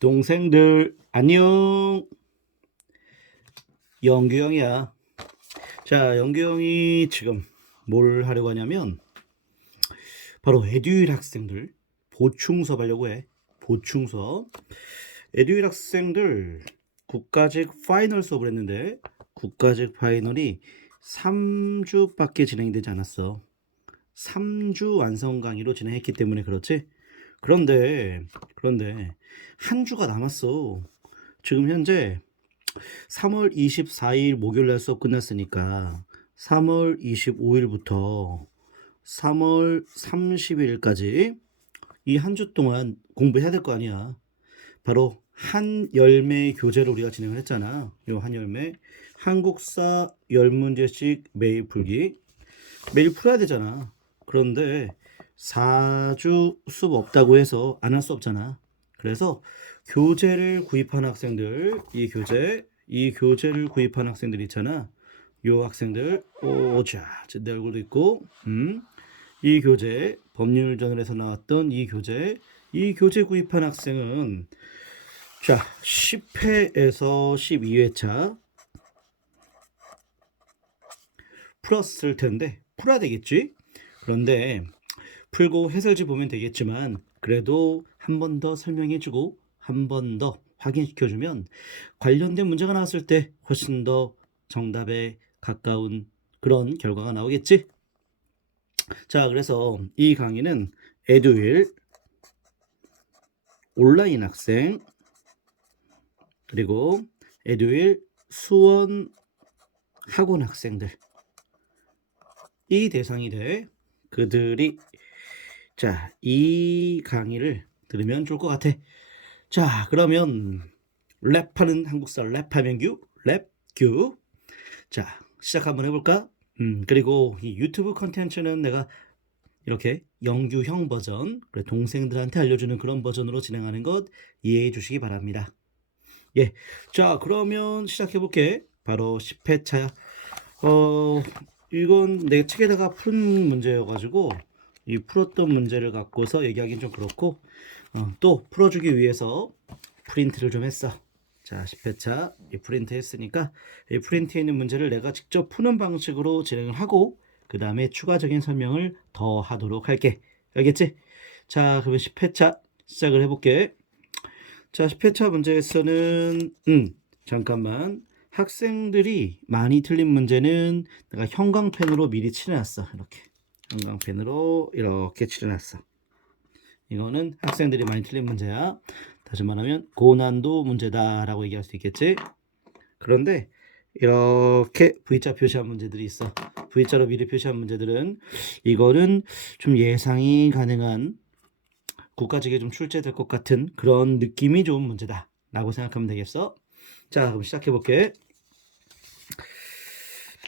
동생들 안녕. 영규 형이야. 자, 영규 형이 지금 뭘 하려고 하냐면 바로 에듀윌 학생들 보충수업 하려고 해. 보충수업. 에듀윌 학생들 국가직 파이널 수업을 했는데 국가직 파이널이 3주밖에 진행이 되지 않았어. 3주 완성 강의로 진행했기 때문에 그렇지. 그런데 한 주가 남았어. 지금 현재 3월 24일 목요일 날 수업 끝났으니까 3월 25일부터 3월 30일까지 이 한 주 동안 공부해야 될 거 아니야. 바로 한 열매 교재를 우리가 진행을 했잖아. 요 한 열매. 한국사 10문제씩 매일 풀기. 매일 풀어야 되잖아. 그런데 4주 수업 없다고 해서 안 할 수 없잖아. 그래서 교재를 구입한 학생들, 이 교재를 구입한 학생들 있잖아. 요 학생들, 자, 내 얼굴도 있고, 이 교재, 법률전을에서 나왔던 이 교재 구입한 학생은, 자, 10회에서 12회차 풀었을 텐데, 풀어야 되겠지? 그런데, 풀고 해설지 보면 되겠지만, 그래도 한 번 더 설명해주고, 한 번 더 확인시켜주면 관련된 문제가 나왔을 때 훨씬 더 정답에 가까운 그런 결과가 나오겠지? 자, 그래서 이 강의는 에듀윌, 온라인 학생, 그리고 에듀윌 수원 학원 학생들, 이 대상이 돼. 그들이 자, 이 강의를 들으면 좋을 것 같아. 자, 그러면 랩하는 한국사 랩하면 랩규. 자, 시작 한번 해볼까? 그리고 이 유튜브 컨텐츠는 내가 이렇게 영규형 버전, 그래, 동생들한테 알려주는 그런 버전으로 진행하는 것 이해해 주시기 바랍니다. 예, 자, 그러면 시작해볼게. 바로 10회차야. 이건 내 책에다가 푼 문제여가지고 이 풀었던 문제를 갖고서 얘기하기는 좀 그렇고, 또 풀어주기 위해서 프린트를 좀 했어. 자, 10회차 이 프린트 했으니까 이 프린트에 있는 문제를 내가 직접 푸는 방식으로 진행을 하고 그 다음에 추가적인 설명을 더 하도록 할게. 알겠지? 자, 그러면 10회차 시작을 해볼게. 자, 10회차 문제에서는 잠깐만, 학생들이 많이 틀린 문제는 내가 형광펜으로 미리 칠해놨어. 이렇게 형광펜으로 이렇게 칠해놨어. 이거는 학생들이 많이 틀린 문제야. 다시 말하면 고난도 문제다 라고 얘기할 수 있겠지. 그런데 이렇게 V자 표시한 문제들이 있어. V자로 미리 표시한 문제들은 이거는 좀 예상이 가능한 국가직에 좀 출제될 것 같은 그런 느낌이 좋은 문제다 라고 생각하면 되겠어. 자, 그럼 시작해 볼게.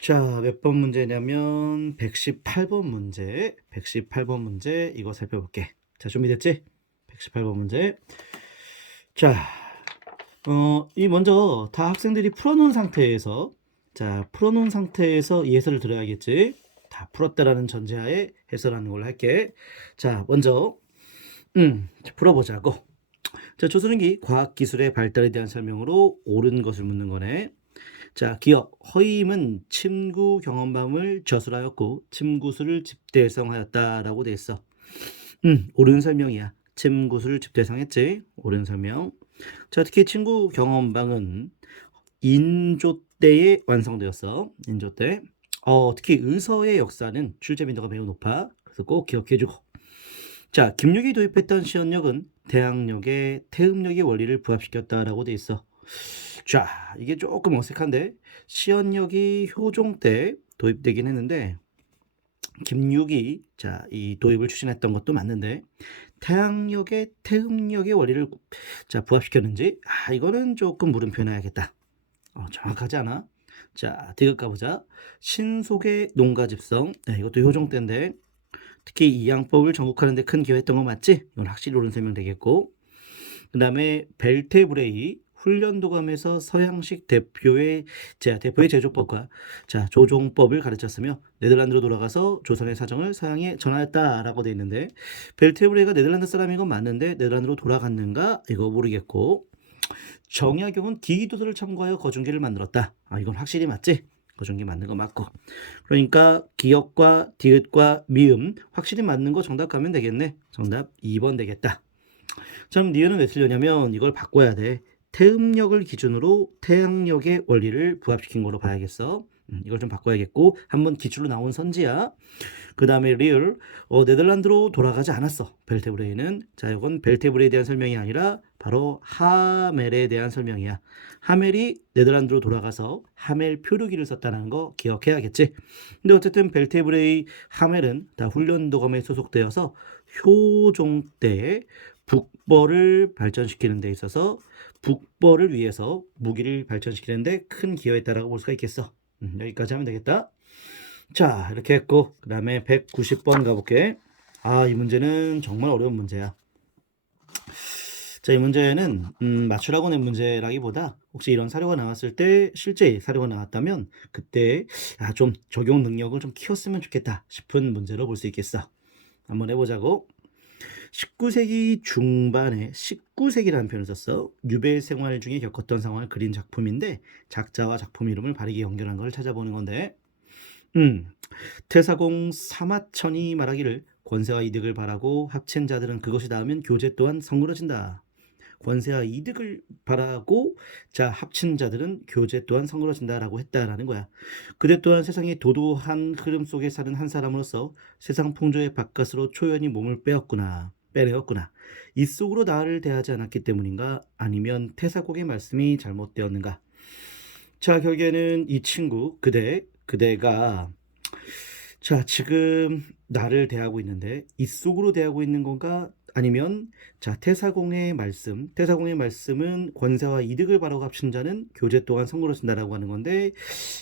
자, 몇 번 문제냐면 118번 문제. 118번 문제 이거 살펴볼게. 자, 준비됐지? 118번 문제. 자, 이 먼저 다 학생들이 풀어놓은 상태에서, 자, 풀어놓은 상태에서 이 해설을 들어야겠지. 다 풀었다라는 전제하에 해설하는 걸로 할게. 자, 먼저 풀어보자고. 자, 조선인기 과학기술의 발달에 대한 설명으로 옳은 것을 묻는 거네. 자, 기억 허임은 침구 경험담을 저술하였고 침구술을 집대성하였다라고 돼 있어. 옳은 설명이야. 침구술을 집대성했지. 옳은 설명. 자, 특히 침구 경험방은 인조 때에 완성되었어. 인조 때. 특히 의서의 역사는 출제 빈도가 매우 높아. 그래서 꼭 기억해주고. 자, 김육이 도입했던 시연력은 대항력의 태음력의 원리를 부합시켰다라고 돼 있어. 자, 이게 조금 어색한데 시연력이 효종 때 도입되긴 했는데 김육이 이 도입을 추진했던 것도 맞는데 태양력의 태음력의 원리를 부합시켰는지 이거는 조금 물음표 해놔야겠다. 정확하지 않아. 자, 디귿 가보자. 신속의 농가집성. 이것도 효종 때인데 특히 이 양법을 전국하는 데 큰 기여했던 거 맞지? 이건 확실히 옳은 설명 되겠고, 그 다음에 벨테브레이 훈련도감에서 서양식 대표의 제조법과 조종법을 가르쳤으며 네덜란드로 돌아가서 조선의 사정을 서양에 전하였다라고 돼 있는데 벨테브레가 네덜란드 사람인 건 맞는데 네덜란드로 돌아갔는가 이거 모르겠고 정약용은 기기도서를 참고하여 거중기를 만들었다. 이건 확실히 맞지? 거중기 맞는 거 맞고. 그러니까 기역과 디귿과 미음 확실히 맞는 거 정답 가면 되겠네. 정답 2번 되겠다. 자, 그럼 니은은 왜 틀렸냐면 이걸 바꿔야 돼. 태음력을 기준으로 태양력의 원리를 부합시킨 거로 봐야겠어. 이걸 좀 바꿔야겠고 한번 기출로 나온 선지야. 그 다음에 리을 네덜란드로 돌아가지 않았어. 벨테브레이는. 자, 이건 벨테브레에 대한 설명이 아니라 바로 하멜에 대한 설명이야. 하멜이 네덜란드로 돌아가서 하멜 표류기를 썼다는 거 기억해야겠지. 근데 어쨌든 벨테브레이 하멜은 다 훈련도감에 소속되어서 효종 때 북벌을 발전시키는 데 있어서 북벌을 위해서 무기를 발전시키는 데 큰 기여했다라고 볼 수가 있겠어. 여기까지 하면 되겠다. 자, 이렇게 했고 그 다음에 190번 가볼게. 이 문제는 정말 어려운 문제야. 자, 이 문제는 맞추라고 낸 문제라기보다 혹시 이런 사료가 나왔을 때 실제 사료가 나왔다면 그때 좀 적용 능력을 좀 키웠으면 좋겠다 싶은 문제로 볼 수 있겠어. 한번 해보자고. 19세기 중반에 19세기라는 표현을 썼어. 유배 생활 중에 겪었던 상황을 그린 작품인데 작자와 작품 이름을 바르게 연결한 걸 찾아보는 건데 태사공 사마천이 말하기를 권세와 이득을 바라고 합친 자들은 그것이 닿으면 교제 또한 성그러진다. 권세와 이득을 바라고 합친 자들은 교제 또한 성그러진다라고 했다라는 거야. 그대 또한 세상의 도도한 흐름 속에 사는 한 사람으로서 세상 풍조의 바깥으로 초연히 몸을 빼내었구나. 이 속으로 나를 대하지 않았기 때문인가? 아니면 태사곡의 말씀이 잘못되었는가? 자, 결국에는 이 친구 그대가 지금 나를 대하고 있는데 이 속으로 대하고 있는 건가? 아니면 태사공의 말씀은 권세와 이득을 바라고 합친 자는 교제 또한 성그러진다라고 하는 건데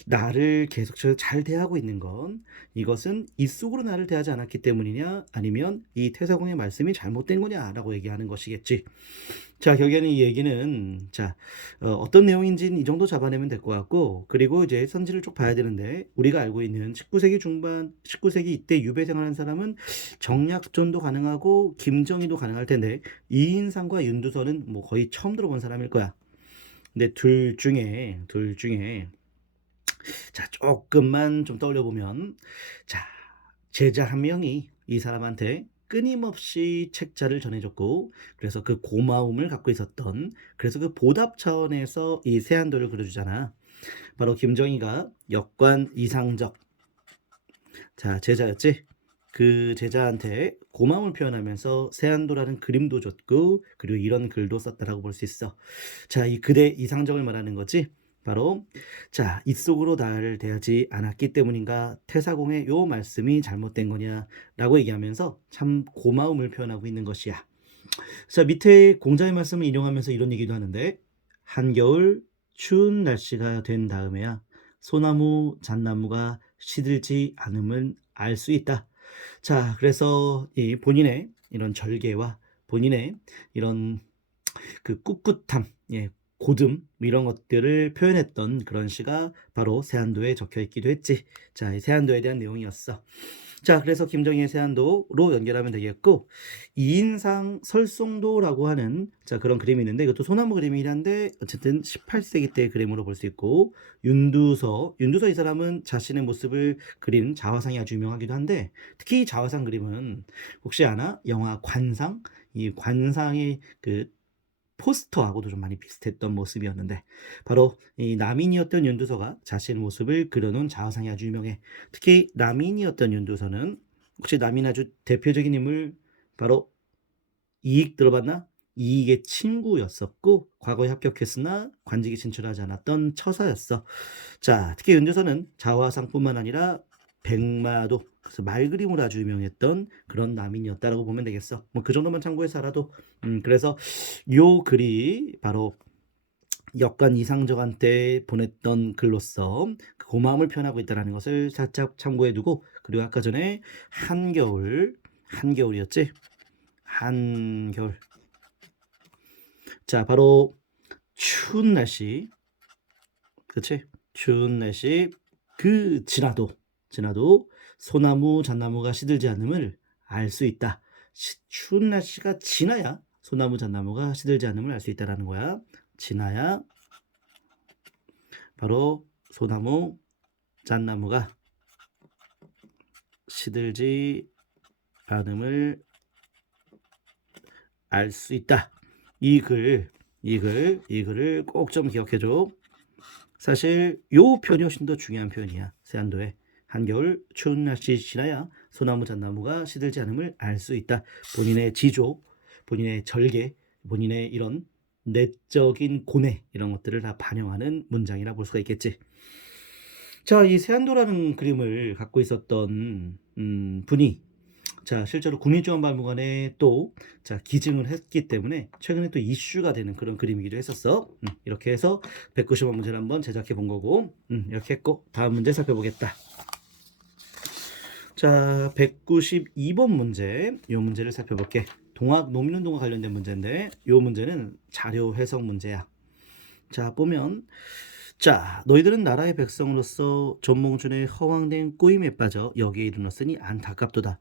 나를 계속적으로 잘 대하고 있는 건 이것은 이 속으로 나를 대하지 않았기 때문이냐 아니면 이 태사공의 말씀이 잘못된 거냐라고 얘기하는 것이겠지. 자, 결국에는 이 얘기는 어떤 내용인지는 이 정도 잡아내면 될 것 같고 그리고 이제 선지를 쭉 봐야 되는데 우리가 알고 있는 19세기 중반 19세기 이때 유배 생활한 사람은 정약전도 가능하고 김정희도 가능할 텐데 이인상과 윤두선은 뭐 거의 처음 들어본 사람일 거야. 근데 둘 중에 조금만 좀 떠올려 보면 제자 한 명이 이 사람한테 끊임없이 책자를 전해줬고 그래서 그 고마움을 갖고 있었던 그래서 그 보답 차원에서 이 세안도를 그려주잖아. 바로 김정희가 역관 이상적 제자였지. 그 제자한테 고마움을 표현하면서 세안도라는 그림도 줬고 그리고 이런 글도 썼다라고 볼 수 있어. 이 그대 이상적을 말하는 거지. 바로 이 속으로 나를 대하지 않았기 때문인가 태사공의 요 말씀이 잘못된 거냐라고 얘기하면서 참 고마움을 표현하고 있는 것이야. 밑에 공자의 말씀을 인용하면서 이런 얘기도 하는데 한겨울 추운 날씨가 된 다음에야 소나무 잣나무가 시들지 않음을 알 수 있다. 그래서 이 본인의 이런 절개와 본인의 이런 그 꿋꿋함, 고듬 이런 것들을 표현했던 그런 시가 바로 세안도에 적혀 있기도 했지. 이 세안도에 대한 내용이었어. 그래서 김정희의 세안도로 연결하면 되겠고 이인상 설송도라고 하는 그런 그림이 있는데 이것도 소나무 그림이긴 한데 어쨌든 18세기 때의 그림으로 볼 수 있고 윤두서 이 사람은 자신의 모습을 그린 자화상이 아주 유명하기도 한데 특히 이 자화상 그림은 혹시 아나? 영화 관상? 이 관상의 그 포스터하고도 좀 많이 비슷했던 모습이었는데 바로 이 남인이었던 윤두서가 자신의 모습을 그려놓은 자화상이 아주 유명해. 특히 남인이었던 윤두서는 혹시 남인 아주 대표적인 인물 바로 이익 들어봤나? 이익의 친구였었고 과거에 합격했으나 관직에 진출하지 않았던 처사였어. 특히 윤두서는 자화상뿐만 아니라 백마도 그래서 말그림으로 아주 유명했던 그런 남인이었다라고 보면 되겠어. 뭐 그 정도만 참고해서 알아도 그래서 요 글이 바로 역관 이상적한테 보냈던 글로서 그 고마움을 표현하고 있다는 것을 살짝 참고해 두고 그리고 아까 전에 한겨울이었지? 한겨울 바로 추운 날씨, 그치? 추운 날씨 지나도 소나무 잣나무가 시들지 않음을 알 수 있다. 추운 날씨가 지나야 소나무 잣나무가 시들지 않음을 알 수 있다라는 거야. 지나야 바로 소나무 잣나무가 시들지 않음을 알 수 있다. 이 글을 꼭 좀 기억해줘. 사실 요 표현이 훨씬 더 중요한 표현이야. 세안도에 한겨울 추운 날씨 지나야 소나무 잣나무가 시들지 않음을 알 수 있다. 본인의 지조, 본인의 절개, 본인의 이런 내적인 고뇌 이런 것들을 다 반영하는 문장이라 볼 수가 있겠지. 자, 이 세안도라는 그림을 갖고 있었던 분이 실제로 국립중앙박물관에 또 기증을 했기 때문에 최근에 또 이슈가 되는 그런 그림이기도 했었어. 이렇게 해서 190번 문제를 한번 제작해 본 거고, 이렇게 했고 다음 문제 살펴보겠다. 자, 192번 문제, 이 문제를 살펴볼게. 농민운동과 관련된 문제인데 이 문제는 자료 해석 문제야. 자, 보면 너희들은 나라의 백성으로서 전몽준의 허황된 꾸임에 빠져 여기에 이르렀으니 안타깝도다.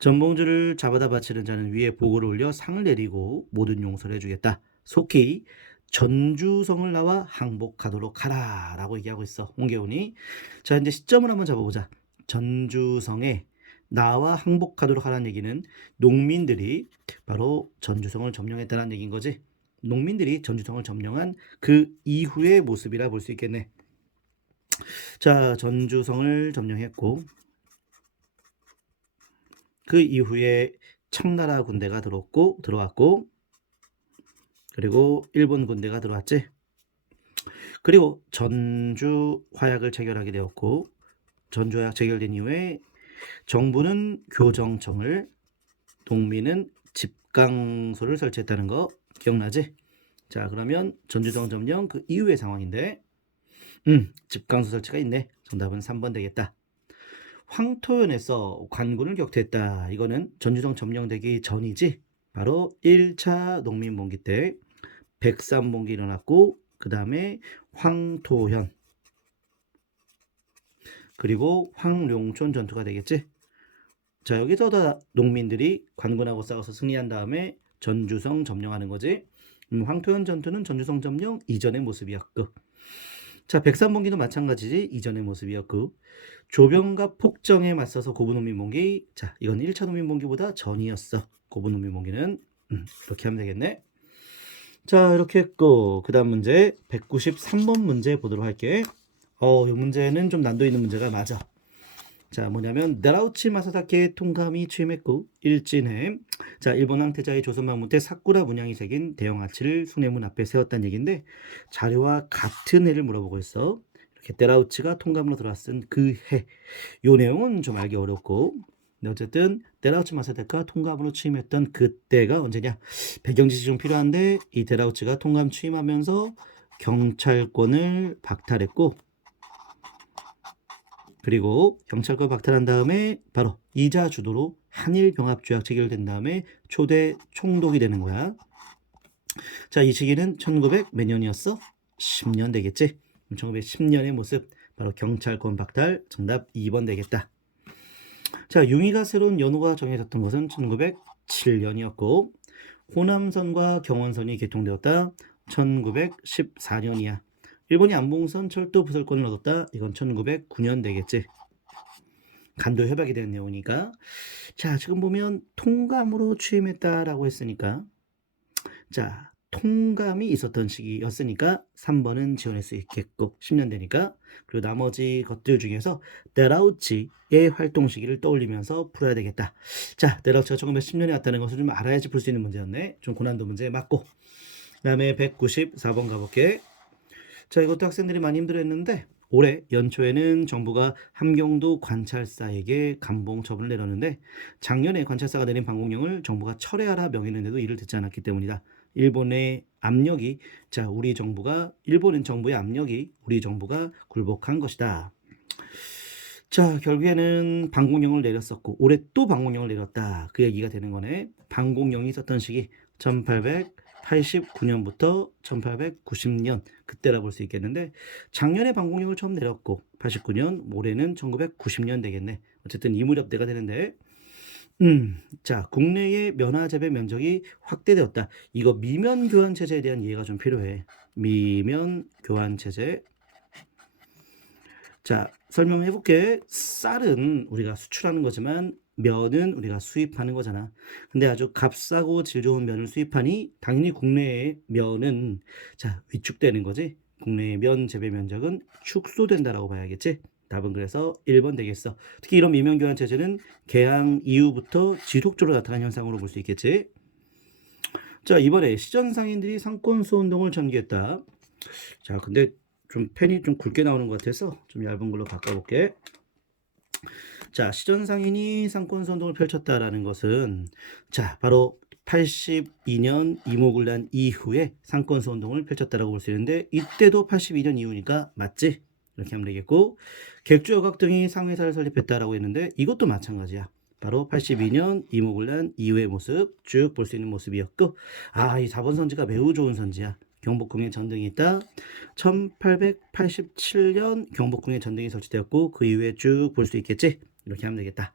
전몽주를 잡아다 바치는 자는 위에 보고를 올려 상을 내리고 모든 용서를 해주겠다. 속히 전주성을 나와 항복하도록 하라 라고 얘기하고 있어, 홍계훈이. 자, 이제 시점을 한번 잡아보자. 전주성에 나와 항복하도록 하라는 얘기는 농민들이 바로 전주성을 점령했다는 얘기인 거지. 농민들이 전주성을 점령한 그 이후의 모습이라 볼 수 있겠네. 자, 전주성을 점령했고 그 이후에 청나라 군대가 들어왔고 그리고 일본 군대가 들어왔지. 그리고 전주 화약을 체결하게 되었고 전주 화약 체결된 이후에 정부는 교정청을, 농민은 집강소를 설치했다는 거 기억나지? 자, 그러면 전주성 점령 그 이후의 상황인데 집강소 설치가 있네. 정답은 3번 되겠다. 황토현에서 관군을 격퇴했다. 이거는 전주성 점령되기 전이지. 바로 1차 농민봉기 때 백삼봉기 일어났고 그 다음에 황토현 그리고 황룡촌 전투가 되겠지. 자, 여기서 다 농민들이 관군하고 싸워서 승리한 다음에 전주성 점령하는 거지. 황토현 전투는 전주성 점령 이전의 모습이었고, 자, 백삼봉기도 마찬가지지. 이전의 모습이었고, 조병과 폭정에 맞서서 고분농민봉기. 자, 이건 1차 농민봉기보다 전이었어. 고분농민봉기는 이렇게 하면 되겠네. 자, 이렇게 했고 그 다음 문제 193번 문제 보도록 할게. 이 문제는 좀 난도 있는 문제가 맞아. 자, 뭐냐면 나라우치 마사다케 통감이 취임했고 일진해. 자, 일본 황태자의 조선 망무 때 사쿠라 문양이 새긴 대형 아치를 숭례문 앞에 세웠다는 얘기인데 자료와 같은 해를 물어보고 있어. 이렇게 데라우치가 통감으로 들어왔은 그 해. 요 내용은 좀 알기 어렵고, 근데 어쨌든 데라우치 마사다케가 통감으로 취임했던 그때가 언제냐. 배경 지식이 좀 필요한데 이 데라우치가 통감 취임하면서 경찰권을 박탈했고, 그리고 경찰권 박탈한 다음에 바로 이자 주도로 한일 병합 조약 체결된 다음에 초대 총독이 되는 거야. 자, 이 시기는 1900 몇 년이었어? 10년 되겠지. 1910년의 모습, 바로 경찰권 박탈. 정답 2번 되겠다. 자, 융의가 새로운 연호가 정해졌던 것은 1907년이었고 호남선과 경원선이 개통되었다. 1914년이야. 일본이 안봉선 철도 부설권을 얻었다. 이건 1909년 되겠지. 간도 협약이 된 내용이니까. 자, 지금 보면 통감으로 취임했다라고 했으니까, 자, 통감이 있었던 시기였으니까 3번은 지원할 수 있겠고 10년 되니까. 그리고 나머지 것들 중에서 데라우치의 활동 시기를 떠올리면서 풀어야 되겠다. 자, 데라우치가 1910년에 왔다는 것을 좀 알아야지 풀 수 있는 문제였네. 좀 고난도 문제 맞고. 그 다음에 194번 가볼게. 자, 이것도 학생들이 많이 힘들어했는데 올해 연초에는 정부가 함경도 관찰사에게 감봉 처분을 내렸는데 작년에 관찰사가 내린 방공령을 정부가 철회하라 명했는데도 이를 듣지 않았기 때문이다. 일본의 압력이, 일본 정부의 압력이 우리 정부가 굴복한 것이다. 자, 결국에는 방공령을 내렸었고 올해 또 방공령을 내렸다. 그 얘기가 되는 거네. 방공령이 있었던 시기 1888 89년부터 1890년 그때라 볼 수 있겠는데 작년에 방공력을 처음 내렸고 89년 올해는 1990년 되겠네. 어쨌든 이 무렵대가 되는데 자, 국내의 면화 재배 면적이 확대되었다. 이거 미면 교환 체제에 대한 이해가 좀 필요해. 미면 교환 체제. 자, 설명해 볼게. 쌀은 우리가 수출하는 거지만 면은 우리가 수입하는 거잖아. 근데 아주 값싸고 질 좋은 면을 수입하니 당연히 국내의 면은 자, 위축되는 거지. 국내의 면 재배 면적은 축소된다라고 봐야겠지. 답은 그래서 1번 되겠어. 특히 이런 미면 교환 체제는 개항 이후부터 지속적으로 나타난 현상으로 볼 수 있겠지. 자, 이번에 시전 상인들이 상권수 운동을 전개했다. 자, 근데 좀 펜이 좀 굵게 나오는 것 같아서 좀 얇은 걸로 바꿔볼게. 자, 시전 상인이 상권수 운동을 펼쳤다라는 것은 자, 바로 82년 이모군란 이후에 상권수 운동을 펼쳤다라고 볼 수 있는데 이때도 82년 이후니까 맞지? 이렇게 하면 되겠고 객주여각 등이 상회사를 설립했다라고 했는데 이것도 마찬가지야. 바로 82년 이모군란 이후의 모습 쭉 볼 수 있는 모습이었고 이 4번 선지가 매우 좋은 선지야. 경복궁에 전등이 있다. 1887년 경복궁에 전등이 설치되었고 그 이후에 쭉 볼 수 있겠지? 이렇게 하면 되겠다.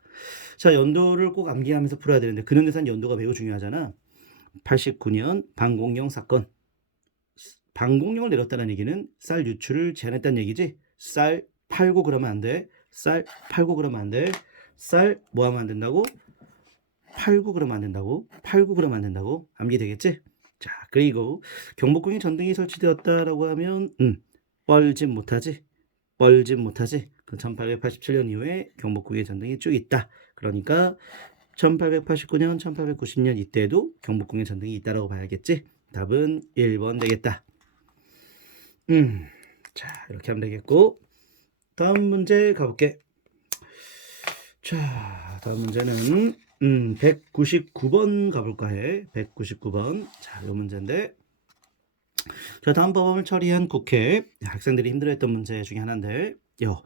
자, 연도를 꼭 암기하면서 풀어야 되는데 근현대산 연도가 매우 중요하잖아. 89년 방공령 사건. 방공령을 내렸다는 얘기는 쌀 유출을 제한했다는 얘기지. 쌀 팔고 그러면 안 돼. 쌀 팔고 그러면 안 돼. 쌀 뭐 하면 안 된다고? 팔고 그러면 안 된다고? 팔고 그러면 안 된다고? 암기되겠지? 자, 그리고 경복궁에 전등이 설치되었다라고 하면 뻘짓 못하지? 뻘짓 못하지? 1887년 이후에 경복궁에 전등이 쭉 있다. 그러니까 1889년, 1890년 이때도 경복궁에 전등이 있다라고 봐야겠지? 답은 1번 되겠다. 자, 이렇게 하면 되겠고 다음 문제 가볼게. 자, 다음 문제는 199번 가볼까 해. 199번. 자, 이 문제인데 자, 다음 법안을 처리한 국회 학생들이 힘들어했던 문제 중에 하나인데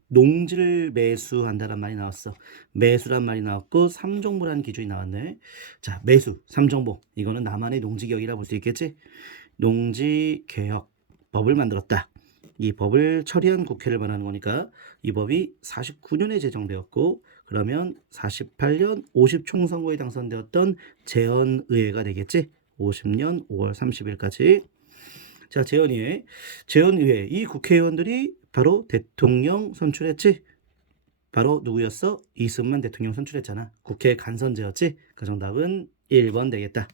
농지를 매수한다는 말이 나왔어. 매수란 말이 나왔고 삼정보라는 기준이 나왔네. 자, 매수, 삼정보 이거는 나만의 농지개혁이라 볼 수 있겠지. 농지개혁 법을 만들었다. 이 법을 처리한 국회를 말하는 거니까 이 법이 49년에 제정되었고 그러면 48년 50총선거에 당선되었던 재헌의회가 되겠지. 50년 5월 30일까지. 자, 재헌의회 이 국회의원들이 바로 대통령 선출했지. 바로 누구였어? 이승만 대통령 선출했잖아. 국회 간선제였지. 그 정답은 1번 되겠다.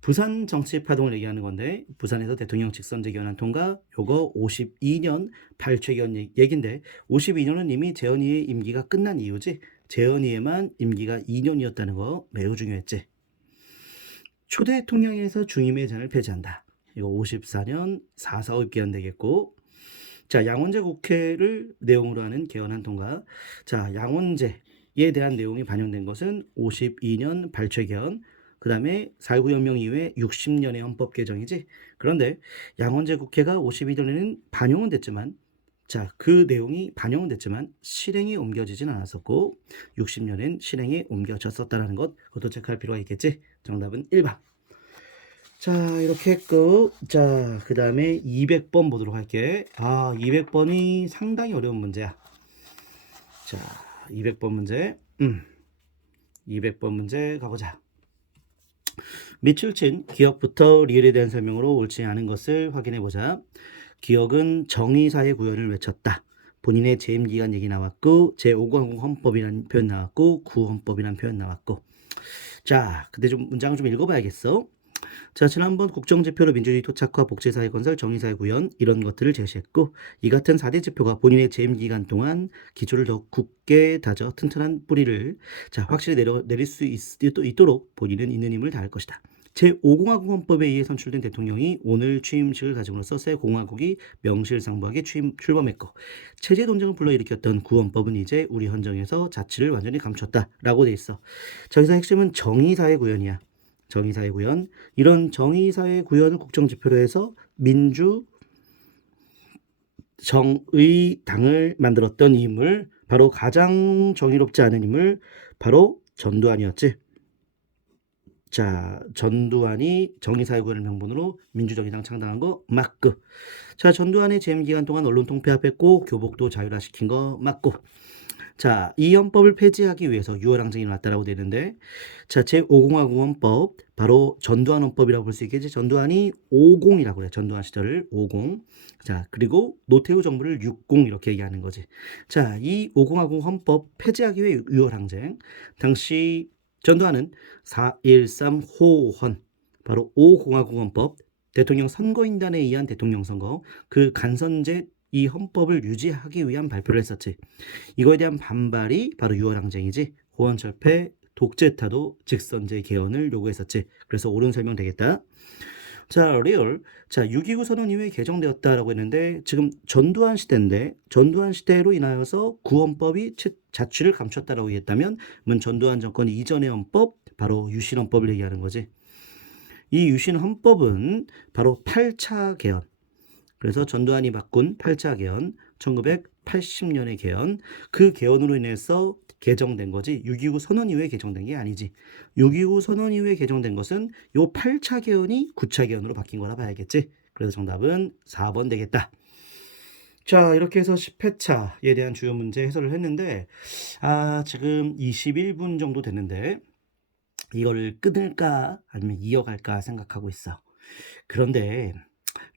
부산 정치 파동을 얘기하는 건데 부산에서 대통령 직선제 개헌안 통과 요거 52년 발췌 개헌 얘긴데 52년은 이미 재헌이의 임기가 끝난 이유지. 재헌이에만 임기가 2년이었다는 거 매우 중요했지. 초대 통영에서 중임의 제한을 폐지한다. 이거 54년 4.4.5 개헌 되겠고 자, 양원제 국회를 내용으로 하는 개헌안 통과. 자, 양원제에 대한 내용이 반영된 것은 52년 발췌 개헌 그 다음에 4.19 혁명 이후에 60년의 헌법 개정이지. 그런데 양원제 국회가 52년에는 반영은 됐지만 자, 그 내용이 반영은 됐지만 실행에 옮겨지진 않았었고 60년엔 실행에 옮겨졌었다는 것 그것도 체크할 필요가 있겠지. 정답은 1번. 자, 이렇게 했고 자, 그 다음에 200번 보도록 할게. 200번이 상당히 어려운 문제야. 자, 200번 문제 200번 문제 가보자. 밑줄 친 기억부터 리을에 대한 설명으로 옳지 않은 것을 확인해보자. 기억은 정의사의 구현을 외쳤다. 본인의 재임기간 얘기 나왔고 제5구 헌법이라는 표현 나왔고 구헌법이라는 표현 나왔고 자, 근데 좀 문장을 좀 읽어봐야겠어. 자, 지난번 국정지표로 민주주의 토착화, 복지사회 건설, 정의사회 구현 이런 것들을 제시했고 이 같은 4대 지표가 본인의 재임 기간 동안 기초를 더욱 굳게 다져 튼튼한 뿌리를 자, 확실히 내릴 수 있도록 본인은 있는 힘을 다할 것이다. 제5공화국 헌법에 의해 선출된 대통령이 오늘 취임식을 가짐으로써 새 공화국이 명실상부하게 출범했고 체제 논쟁을 불러일으켰던 구헌법은 이제 우리 헌정에서 자치를 완전히 감췄다라고 돼 있어. 자, 여기서 핵심은 정의사회 구현이야. 정의사회 구현. 이런 정의사회 구현을 국정지표로 해서 민주 정의당을 만들었던 인물 바로 가장 정의롭지 않은 인물 바로 전두환이었지. 자, 전두환이 정의사회구현을 명분으로 민주정의당 창당한 거 맞고. 자, 전두환이 재임 기간 동안 언론 통폐합했고 교복도 자율화시킨 거 맞고. 자, 이 헌법을 폐지하기 위해서 유월항쟁이 났다라고 되는데, 자, 제5공화국 헌법, 바로 전두환 헌법이라고 볼 수 있겠지. 전두환이 50이라고 그래. 전두환 시절을 50. 자, 그리고 노태우 정부를 60 이렇게 얘기하는 거지. 자, 이 5공화국 헌법 폐지하기 위해 유월항쟁. 당시 전두환은 4.13 호헌, 바로 5공화국 헌법, 대통령 선거인단에 의한 대통령 선거, 그 간선제 이 헌법을 유지하기 위한 발표를 했었지. 이거에 대한 반발이 바로 유월항쟁이지. 호헌철폐, 독재타도 직선제 개헌을 요구했었지. 그래서 옳은 설명 되겠다. 자, 리얼. 자, 6.29 선언 이후에 개정되었다라고 했는데 지금 전두환 시대인데 전두환 시대로 인하여서 구헌법이 자취를 감췄다라고 했다면 전두환 정권 이전의 헌법, 바로 유신 헌법을 얘기하는 거지. 이 유신 헌법은 바로 8차 개헌. 그래서 전두환이 바꾼 8차 개헌, 1980년의 개헌, 그 개헌으로 인해서 개정된 거지 6.29 선언 이후에 개정된 게 아니지. 6.29 선언 이후에 개정된 것은 요 8차 개헌이 9차 개헌으로 바뀐 거라 봐야겠지. 그래서 정답은 4번 되겠다. 자, 이렇게 해서 10회차에 대한 주요 문제 해설을 했는데 지금 21분 정도 됐는데 이거를 끊을까 아니면 이어갈까 생각하고 있어. 그런데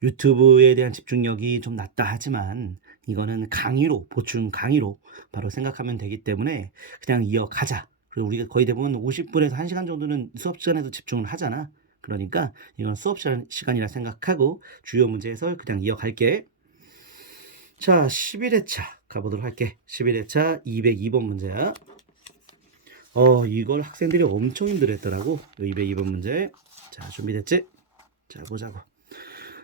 유튜브에 대한 집중력이 좀 낮다 하지만 이거는 강의로, 보충 강의로 바로 생각하면 되기 때문에 그냥 이어가자. 그리고 우리가 거의 대부분 50분에서 1시간 정도는 수업 시간에도 집중을 하잖아. 그러니까 이건 수업 시간이라 생각하고 주요 문제 해설 그냥 이어갈게. 자, 11회차 가보도록 할게. 11회차 202번 문제야. 이걸 학생들이 엄청 힘들어했더라고. 202번 문제. 자, 준비됐지? 자, 보자고.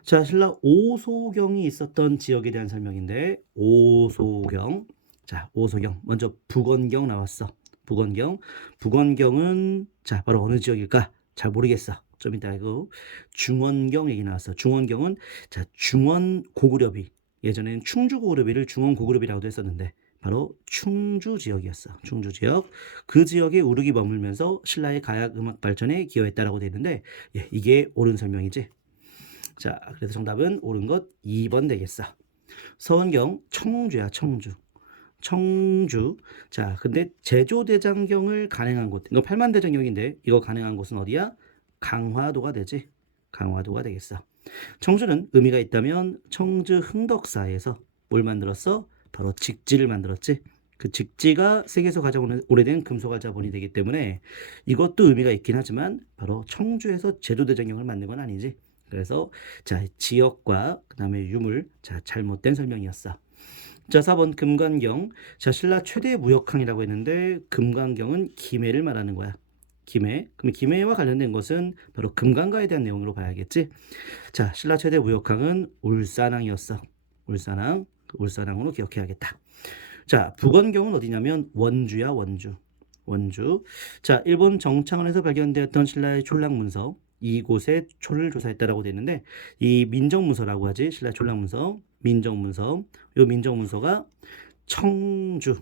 자, 신라 오소경이 있었던 지역에 대한 설명인데, 오소경. 자, 오소경. 먼저 북원경 나왔어. 북원경. 북원경은, 자, 바로 어느 지역일까? 잘 모르겠어. 좀 이따 이거. 중원경 얘기 나왔어. 중원경은, 자, 중원 고구려비. 예전에는 충주 고구려비를 중원 고구려비라고도 했었는데, 바로 충주 지역이었어. 충주 지역. 그 지역에 우르기 머물면서 신라의 가약 음악 발전에 기여했다라고 되어 있는데, 예, 이게 옳은 설명이지. 자, 그래서 정답은 옳은 것 2번 되겠어. 서원경 청주야, 청주. 청주. 자, 근데 제조대장경을 간행한 곳. 이거 팔만대장경인데 이거 간행한 곳은 어디야? 강화도가 되지. 강화도가 되겠어. 청주는 의미가 있다면 청주 흥덕사에서 뭘 만들었어? 바로 직지를 만들었지. 그 직지가 세계에서 가장 오래된 금속 자본이 되기 때문에 이것도 의미가 있긴 하지만 바로 청주에서 제조대장경을 만든 건 아니지. 그래서 자, 지역과 그다음에 유물. 자, 잘못된 설명이었어. 자, 4번 금관경. 자, 신라 최대 무역항이라고 했는데 금관경은 김해를 말하는 거야. 김해. 그럼 김해와 관련된 것은 바로 금강가에 대한 내용으로 봐야겠지. 자, 신라 최대 무역항은 울산항이었어. 울산항. 울산항으로 기억해야겠다. 자, 북원경은 어디냐면 원주야, 원주. 원주. 자, 일본 정창원에서 발견되었던 신라의 촌락문서. 이곳에 초를 조사했다라고 되어 있는데 이 민정문서라고 하지. 신라 촌락문서, 민정문서. 요 민정문서가 청주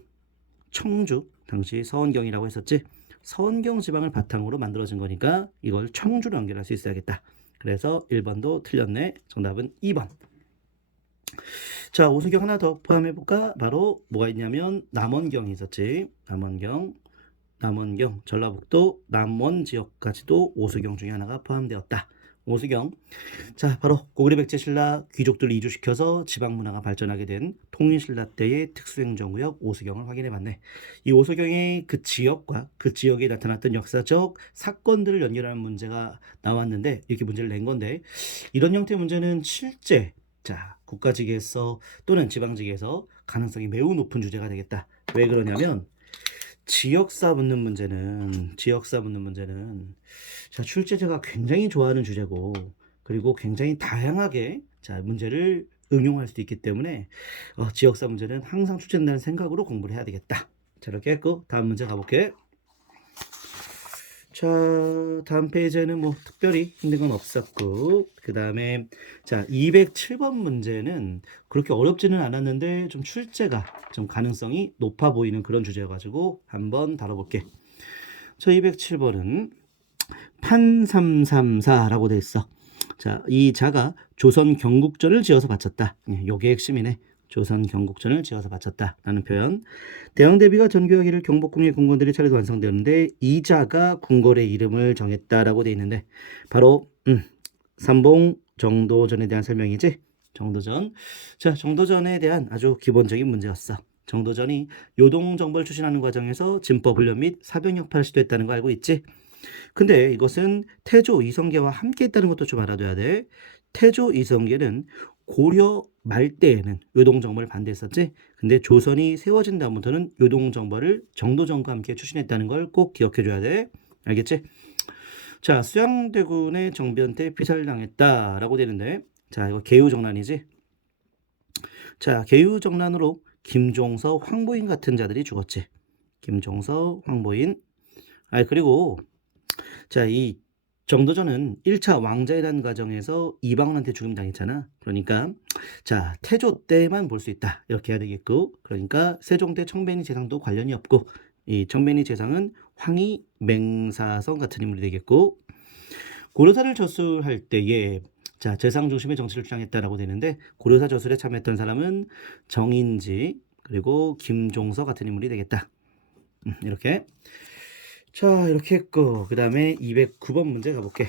당시 서원경이라고 했었지. 서원경 지방을 바탕으로 만들어진 거니까 이걸 청주로 연결할 수 있어야겠다. 그래서 1번도 틀렸네. 정답은 2번. 자, 오수경 하나 더 포함해볼까? 바로 뭐가 있냐면 남원경이 있었지. 남원경, 전라북도 남원 지역까지도 오수경 중에 하나가 포함되었다. 오수경. 자, 바로 고구려백제 신라 귀족들을 이주시켜서 지방문화가 발전하게 된 통일신라 때의 특수행정구역 오수경을 확인해봤네. 이 오수경의 그 지역과 그 지역에 나타났던 역사적 사건들을 연결하는 문제가 나왔는데 이렇게 문제를 낸 건데 이런 형태의 문제는 실제 자, 국가직에서 또는 지방직에서 가능성이 매우 높은 주제가 되겠다. 왜 그러냐면 지역사 묻는 문제는 자, 출제자가 굉장히 좋아하는 주제고 그리고 굉장히 다양하게 자, 문제를 응용할 수도 있기 때문에 지역사 문제는 항상 출제된다는 생각으로 공부를 해야 되겠다. 자, 이렇게 했고 다음 문제 가볼게. 자, 다음 페이지에는 뭐 특별히 힘든 건 없었고 그 다음에 자, 207번 문제는 그렇게 어렵지는 않았는데 좀 출제가 좀 가능성이 높아 보이는 그런 주제여가지고 한번 다뤄볼게. 자, 207번은 판삼삼사라고 돼 있어. 자, 이 자가 조선 경국전을 지어서 바쳤다. 요게 핵심이네. 조선 경국전을 지어서 바쳤다라는 표현. 대왕대비가 전교하기를 경복궁의 궁궐들이 차례로 완성되었는데 이 자가 궁궐의 이름을 정했다라고 돼 있는데 바로 삼봉 정도전에 대한 설명이지. 정도전. 자, 정도전에 대한 아주 기본적인 문제였어. 정도전이 요동정벌 추진하는 과정에서 진법 훈련 및 사병 역할을 시도했다는 거 알고 있지? 근데 이것은 태조 이성계와 함께 있다는 것도 좀 알아둬야 돼. 태조 이성계는 고려 말 때에는 요동정벌을 반대했었지. 근데 조선이 세워진 다음부터는 요동정벌을 정도전과 함께 추진했다는 걸 꼭 기억해줘야 돼. 알겠지? 자, 수양대군의 정변 때 피살당했다라고 되는데, 자, 이거 계유정난이지. 자, 계유정난으로 김종서, 황보인 같은 자들이 죽었지. 김종서, 황보인. 그리고 자, 이 정도전은 1차 왕자회란 과정에서 이방원한테 죽임 당했잖아. 그러니까 자, 태조 때만 볼 수 있다. 이렇게 해야 되겠고, 그러니까 세종대 청배리 재상도 관련이 없고, 이 청배리 재상은 황희 맹사성 같은 인물이 되겠고, 고려사를 저술할 때에 자, 재상 중심의 정치를 주장했다라고 되는데 고려사 저술에 참여했던 사람은 정인지 그리고 김종서 같은 인물이 되겠다. 이렇게. 자, 이렇게 했고 그 다음에 209번 문제 가볼게.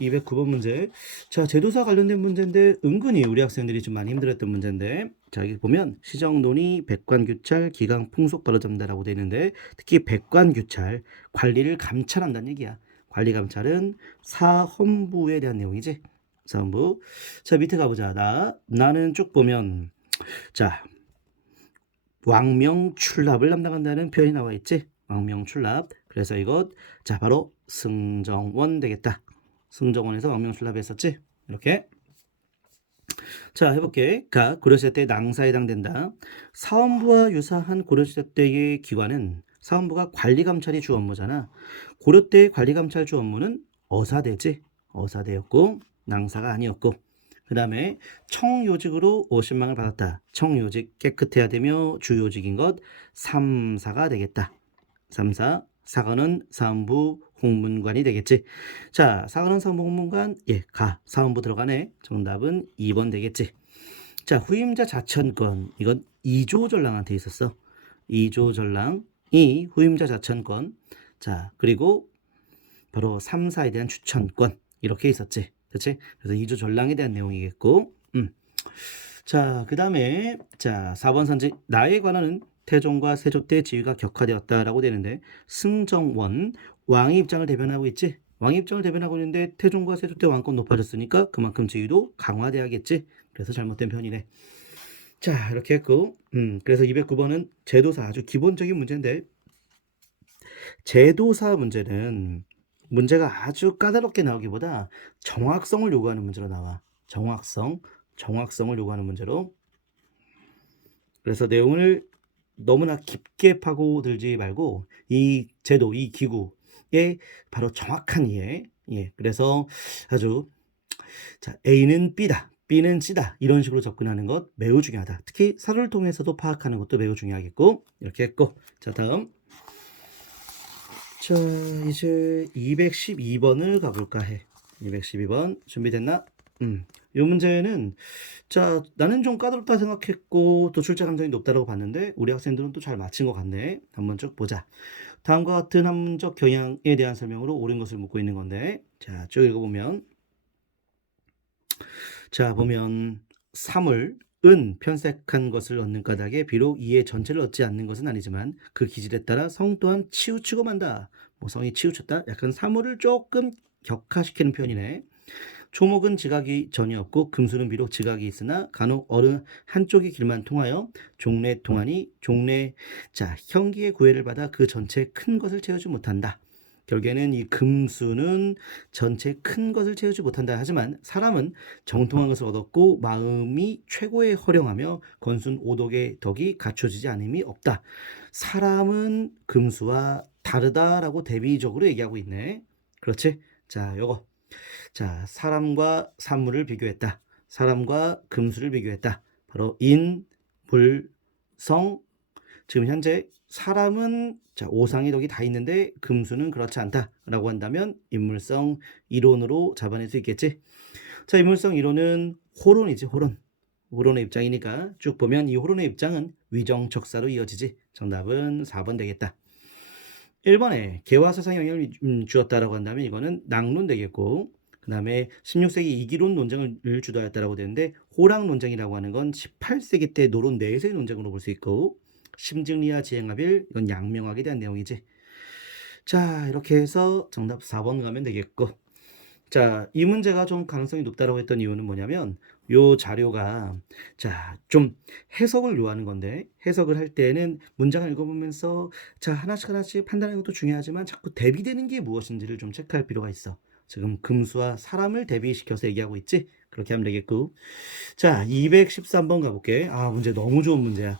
209번 문제. 자, 제도사 관련된 문제인데 은근히 우리 학생들이 좀 많이 힘들었던 문제인데, 자, 여기 보면 시정논의, 백관규찰, 기강풍속 바로잡는다라고 되어 있는데, 특히 백관규찰, 관리를 감찰한다는 얘기야. 관리 감찰은 사헌부에 대한 내용이지. 사헌부. 자, 밑에 가보자. 나는 쭉 보면 자, 왕명출납을 담당한다는 표현이 나와 있지. 왕명출납. 그래서 이것 자, 바로 승정원 되겠다. 승정원에서 왕명출납했었지. 이렇게. 자, 해볼게. 가 고려시대 때 낭사에 해당된다. 사헌부와 유사한 고려시대 때의 기관은 사헌부가 관리감찰이 주 업무잖아. 고려 때 관리감찰 주 업무는 어사대지. 어사대였고 낭사가 아니었고, 그 다음에 청요직으로 50망을 받았다. 청요직 깨끗해야 되며 주요직인 것 3사가 되겠다. 3사. 사관은 사헌부 홍문관이 되겠지. 자, 사관은 사헌부 홍문관, 사헌부 들어가네. 정답은 2번 되겠지. 자, 후임자 자천권, 이건 이조전랑한테 있었어. 이조전랑이 후임자 자천권. 자, 그리고 바로 3사에 대한 추천권, 이렇게 있었지. 그렇지? 그래서 이조전랑에 대한 내용이겠고. 자, 그 다음에 자, 4번 선지. 나에 관한은 태종과 세조 때 지위가 격화되었다라고 되는데, 승정원 왕의 입장을 대변하고 있지. 왕의 입장을 대변하고 있는데 태종과 세조 때 왕권 높아졌으니까 그만큼 지위도 강화돼야겠지. 그래서 잘못된 편이네. 자, 이렇게 했고, 그래서 209번은 제도사 아주 기본적인 문제인데, 제도사 문제는 문제가 아주 까다롭게 나오기보다 정확성을 요구하는 문제로 나와. 정확성을 요구하는 문제로. 그래서 내용을 너무나 깊게 파고들지 말고 이 제도, 이 기구의 바로 정확한 이해. 그래서 아주 자, A는 B다, B는 C다, 이런 식으로 접근하는 것 매우 중요하다. 특히 사료를 통해서도 파악하는 것도 매우 중요하겠고. 이렇게 했고, 자, 다음. 자, 이제 212번을 가볼까 해. 212번 준비됐나? 이 문제는 자, 나는 좀 까다롭다 생각했고 또 출제 감성이 높다라고 봤는데 우리 학생들은 또 잘 맞힌 것 같네. 한번 쭉 보자. 다음과 같은 학문적 경향에 대한 설명으로 옳은 것을 묻고 있는 건데, 자, 쭉 읽어보면 자, 보면 사물은 편색한 것을 얻는 까닭에 비록 이의 전체를 얻지 않는 것은 아니지만 그 기질에 따라 성 또한 치우치고 만다. 뭐 성이 치우쳤다? 약간 사물을 조금 격화시키는 표현이네. 초목은 지각이 전혀 없고 금수는 비록 지각이 있으나 간혹 어느 한쪽의 길만 통하여 종래 통하니 종래 자 형기의 구애를 받아 그 전체 큰 것을 채우지 못한다. 결국에는 이 금수는 전체 큰 것을 채우지 못한다. 하지만 사람은 정통한 것을 얻었고 마음이 최고의 허령하며 건순 오독의 덕이 갖춰지지 않음이 없다. 사람은 금수와 다르다라고 대비적으로 얘기하고 있네. 그렇지? 자, 요거. 자, 사람과 산물을 비교했다. 사람과 금수를 비교했다. 바로 인, 불, 성. 지금 현재 사람은 자, 오상이 덕이 다 있는데 금수는 그렇지 않다라고 한다면 인물성 이론으로 잡아낼 수 있겠지. 자, 인물성 이론은 호론이지, 호론. 호론의 입장이니까 쭉 보면 이 호론의 입장은 위정척사로 이어지지. 정답은 4번 되겠다. 1번에 개화 사상 영향을 주었다라고 한다면 이거는 낙론 되겠고, 그 다음에 16세기 이기론 논쟁을 주도하였다라고 되는데 호랑 논쟁이라고 하는 건 18세기 때 노론 내세의 논쟁으로 볼 수 있고, 심증리와 지행합일 이건 양명학에 대한 내용이지. 자, 이렇게 해서 정답 4번 가면 되겠고, 자, 이 문제가 좀 가능성이 높다라고 했던 이유는 뭐냐면 요 자료가 자, 좀 해석을 요하는 건데 해석을 할 때는 문장을 읽어보면서 자, 하나씩 판단하는 것도 중요하지만 자꾸 대비되는 게 무엇인지를 좀 체크할 필요가 있어. 지금 금수와 사람을 대비시켜서 얘기하고 있지? 그렇게 하면 되겠고. 자, 213번 가볼게. 아, 문제 너무 좋은 문제야.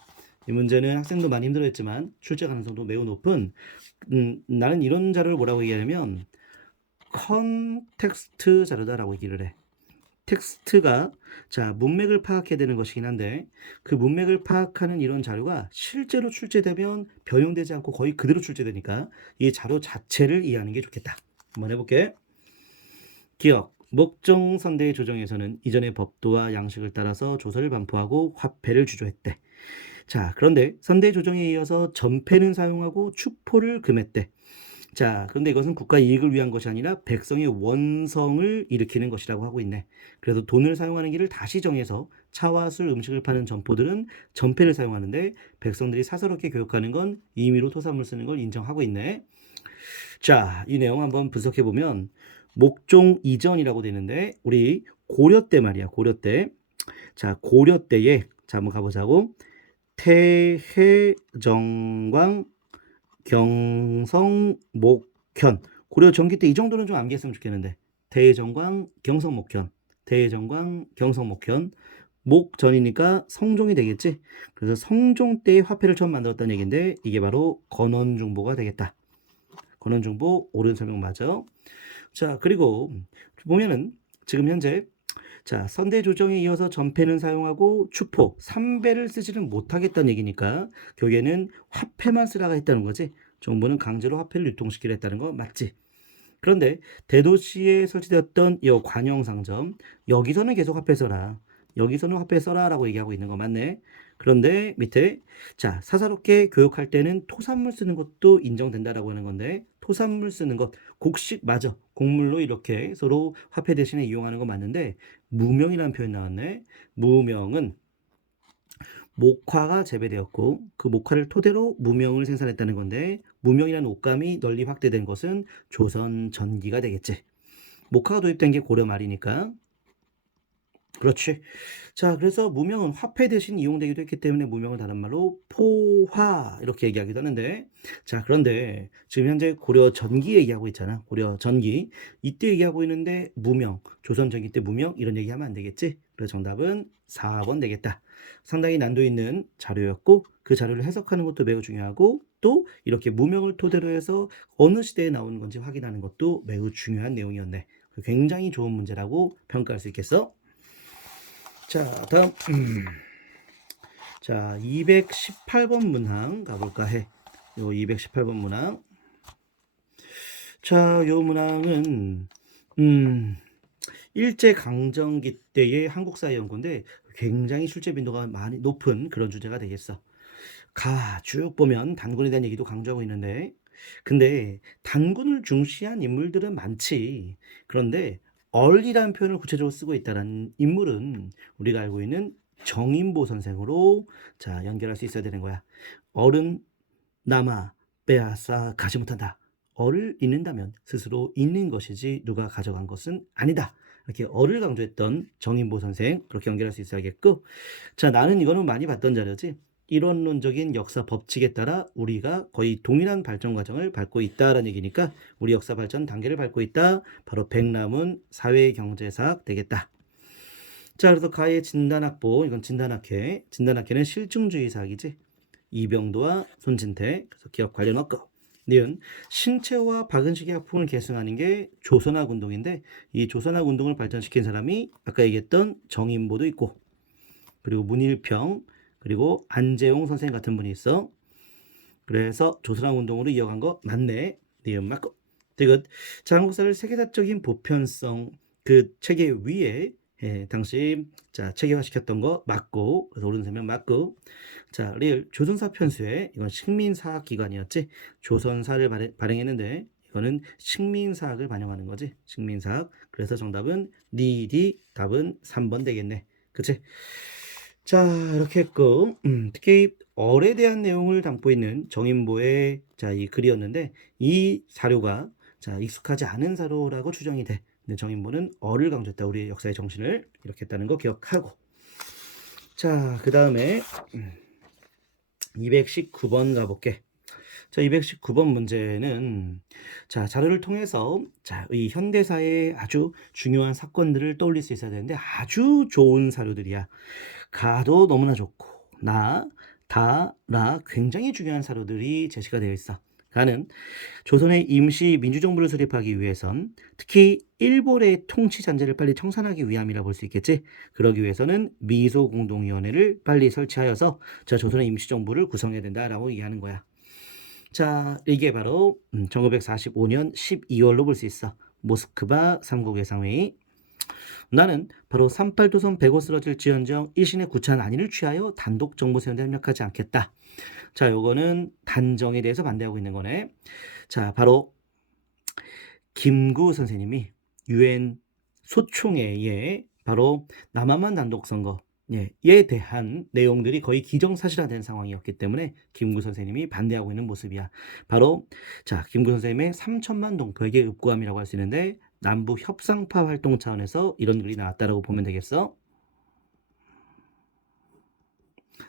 이 문제는 학생도 많이 힘들어했지만 출제 가능성도 매우 높은, 나는 이런 자료를 뭐라고 얘기하냐면 컨텍스트 자료다라고 얘기를 해. 텍스트가 자, 문맥을 파악해야 되는 것이긴 한데 그 문맥을 파악하는 이런 자료가 실제로 출제되면 변형되지 않고 거의 그대로 출제되니까 이 자료 자체를 이해하는 게 좋겠다. 한번 해볼게. 기억, 목종 선대의 조정에서는 이전의 법도와 양식을 따라서 조서를 반포하고 화폐를 주조했대. 자, 그런데 선대 조정에 이어서 전패는 사용하고 추포를 금했대. 자, 그런데 이것은 국가 이익을 위한 것이 아니라 백성의 원성을 일으키는 것이라고 하고 있네. 그래서 돈을 사용하는 길을 다시 정해서 차와 술, 음식을 파는 점포들은 전패를 사용하는데 백성들이 사서롭게 교육하는 건 임의로 토산물 쓰는 걸 인정하고 있네. 자, 이 내용 한번 분석해 보면 목종 이전이라고 되는데 우리 고려 때 말이야. 고려 때. 자, 고려 때에 자, 한번 가보자고. 태해정광 경성목현. 고려 전기 때 이 정도는 좀 암기했으면 좋겠는데. 대정광 경성목현. 대정광 경성목현. 목전이니까 성종이 되겠지. 그래서 성종 때의 화폐를 처음 만들었다는 얘기인데 이게 바로 건원중보가 되겠다. 건원중보 옳은 설명 맞아. 자, 그리고 보면은 지금 현재 자, 선대 조정에 이어서 전패는 사용하고 추포, 삼배를 쓰지는 못하겠다는 얘기니까 결국에는 화폐만 쓰라고 했다는 거지. 정부는 강제로 화폐를 유통시키려 했다는 거 맞지? 그런데 대도시에 설치되었던 이 관영상점 여기서는 계속 화폐 써라. 여기서는 화폐 써라라고 얘기하고 있는 거 맞네. 그런데 밑에 자, 사사롭게 교육할 때는 토산물 쓰는 것도 인정된다라고 하는 건데 토산물 쓰는 것 곡식 맞아. 곡물로 이렇게 서로 화폐 대신에 이용하는 거 맞는데 무명이라는 표현 나왔네. 무명은 목화가 재배되었고 그 목화를 토대로 무명을 생산했다는 건데 무명이라는 옷감이 널리 확대된 것은 조선 전기가 되겠지. 목화가 도입된 게 고려 말이니까. 그렇지. 자, 그래서 무명은 화폐 대신 이용되기도 했기 때문에 무명을 다른 말로 포화 이렇게 얘기하기도 하는데 자, 그런데 지금 현재 고려 전기 얘기하고 있잖아. 고려 전기. 이때 얘기하고 있는데 무명, 조선 전기 때 무명 이런 얘기하면 안 되겠지. 그래서 정답은 4번 되겠다. 상당히 난도 있는 자료였고 그 자료를 해석하는 것도 매우 중요하고 또 이렇게 무명을 토대로 해서 어느 시대에 나오는 건지 확인하는 것도 매우 중요한 내용이었네. 굉장히 좋은 문제라고 평가할 수 있겠어. 자, 다음 자, 218번 문항 가볼까 해. 요 218번 문항. 자, 요 문항은 일제강점기 때의 한국사회 연구인데 굉장히 출제 빈도가 많이 높은 그런 주제가 되겠어. 쭉 보면 단군에 대한 얘기도 강조하고 있는데 근데 단군을 중시한 인물들은 많지. 그런데 얼이라는 표현을 구체적으로 쓰고 있다는 인물은 우리가 알고 있는 정인보 선생으로 자, 연결할 수 있어야 되는 거야. 얼은 남아 빼앗아 가지 못한다. 얼을 잊는다면 스스로 잊는 것이지 누가 가져간 것은 아니다. 이렇게 얼을 강조했던 정인보 선생 그렇게 연결할 수 있어야겠고 자, 나는 이거는 많이 봤던 자료지. 이론론적인 역사 법칙에 따라 우리가 거의 동일한 발전 과정을 밟고 있다라는 얘기니까 우리 역사 발전 단계를 밟고 있다. 바로 백남은 사회경제사학 되겠다. 자, 그래서 가의 진단학보 이건 진단학회. 진단학회는 실증주의사학이지. 이병도와 손진태 그래서 기업 관련 학과. 니은 신채와 박은식의 학풍을 계승하는 게 조선학 운동인데 이 조선학 운동을 발전시킨 사람이 아까 얘기했던 정인보도 있고 그리고 문일평 그리고 안재홍 선생 같은 분이 있어. 그래서 조선왕운동으로 이어간 거 맞네. 니은 맞고. 디귿. 자, 한국사를 세계사적인 보편성 그 체계 위에 당시 자 체계화시켰던 거 맞고, 그래서 오른손면 맞고. 자, 리을. 조선사 편수에 이건 식민사학 기관이었지. 조선사를 발행했는데 이거는 식민사학을 반영하는 거지. 식민사학. 그래서 정답은 니디 답은 3번 되겠네. 그치? 자, 이렇게 했고, 특히 얼에 대한 내용을 담고 있는 정인보의 자, 이 글이었는데, 이 사료가 자, 익숙하지 않은 사료라고 추정이 돼. 근데 정인보는 얼을 강조했다. 우리의 역사의 정신을 이렇게 했다는 거 기억하고. 자, 그 다음에 219번 가볼게. 자, 219번 문제는 자, 자료를 통해서 자, 이 현대사의 아주 중요한 사건들을 떠올릴 수 있어야 되는데 아주 좋은 사료들이야. 가도 너무나 좋고 나, 다, 라 굉장히 중요한 사료들이 제시가 되어 있어. 가는 조선의 임시 민주정부를 수립하기 위해선 특히 일본의 통치 잔재를 빨리 청산하기 위함이라 볼 수 있겠지. 그러기 위해서는 미소공동위원회를 빨리 설치하여서 자, 조선의 임시정부를 구성해야 된다라고 얘기하는 거야. 자, 이게 바로 1945년 12월로 볼 수 있어. 모스크바 삼국외상회의. 나는 바로 38도선 105 쓰러질지언정 일신의 구차한 안위를 취하여 단독 정부 세운데 협력하지 않겠다. 자, 요거는 단정에 대해서 반대하고 있는 거네. 자, 바로 김구 선생님이 유엔 소총회에 바로 남한만 단독 선거 에 대한 내용들이 거의 기정사실화된 상황이었기 때문에 김구 선생님이 반대하고 있는 모습이야. 바로 자, 김구 선생님의 3천만 동포에게 읍구함이라고 할 수 있는데 남북 협상파 활동 차원에서 이런 글이 나왔다라고 보면 되겠어.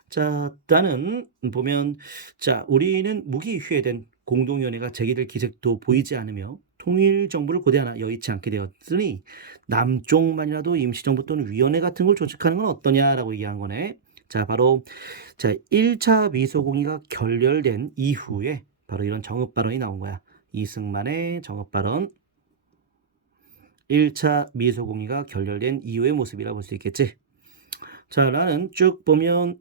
자, 일단은 보면 자, 우리는 무기 휴회된 공동위원회가 제기될 기색도 보이지 않으며 통일 정부를 고대하나 여의치 않게 되었으니 남쪽만이라도 임시정부 또는 위원회 같은 걸 조직하는 건 어떠냐라고 얘기한 거네. 자, 바로 자, 1차 미소공의가 결렬된 이후에 바로 이런 정읍 발언이 나온 거야. 이승만의 정읍 발언. 1차 미소공의가 결렬된 이후의 모습이라 볼 수 있겠지. 자, 나는 쭉 보면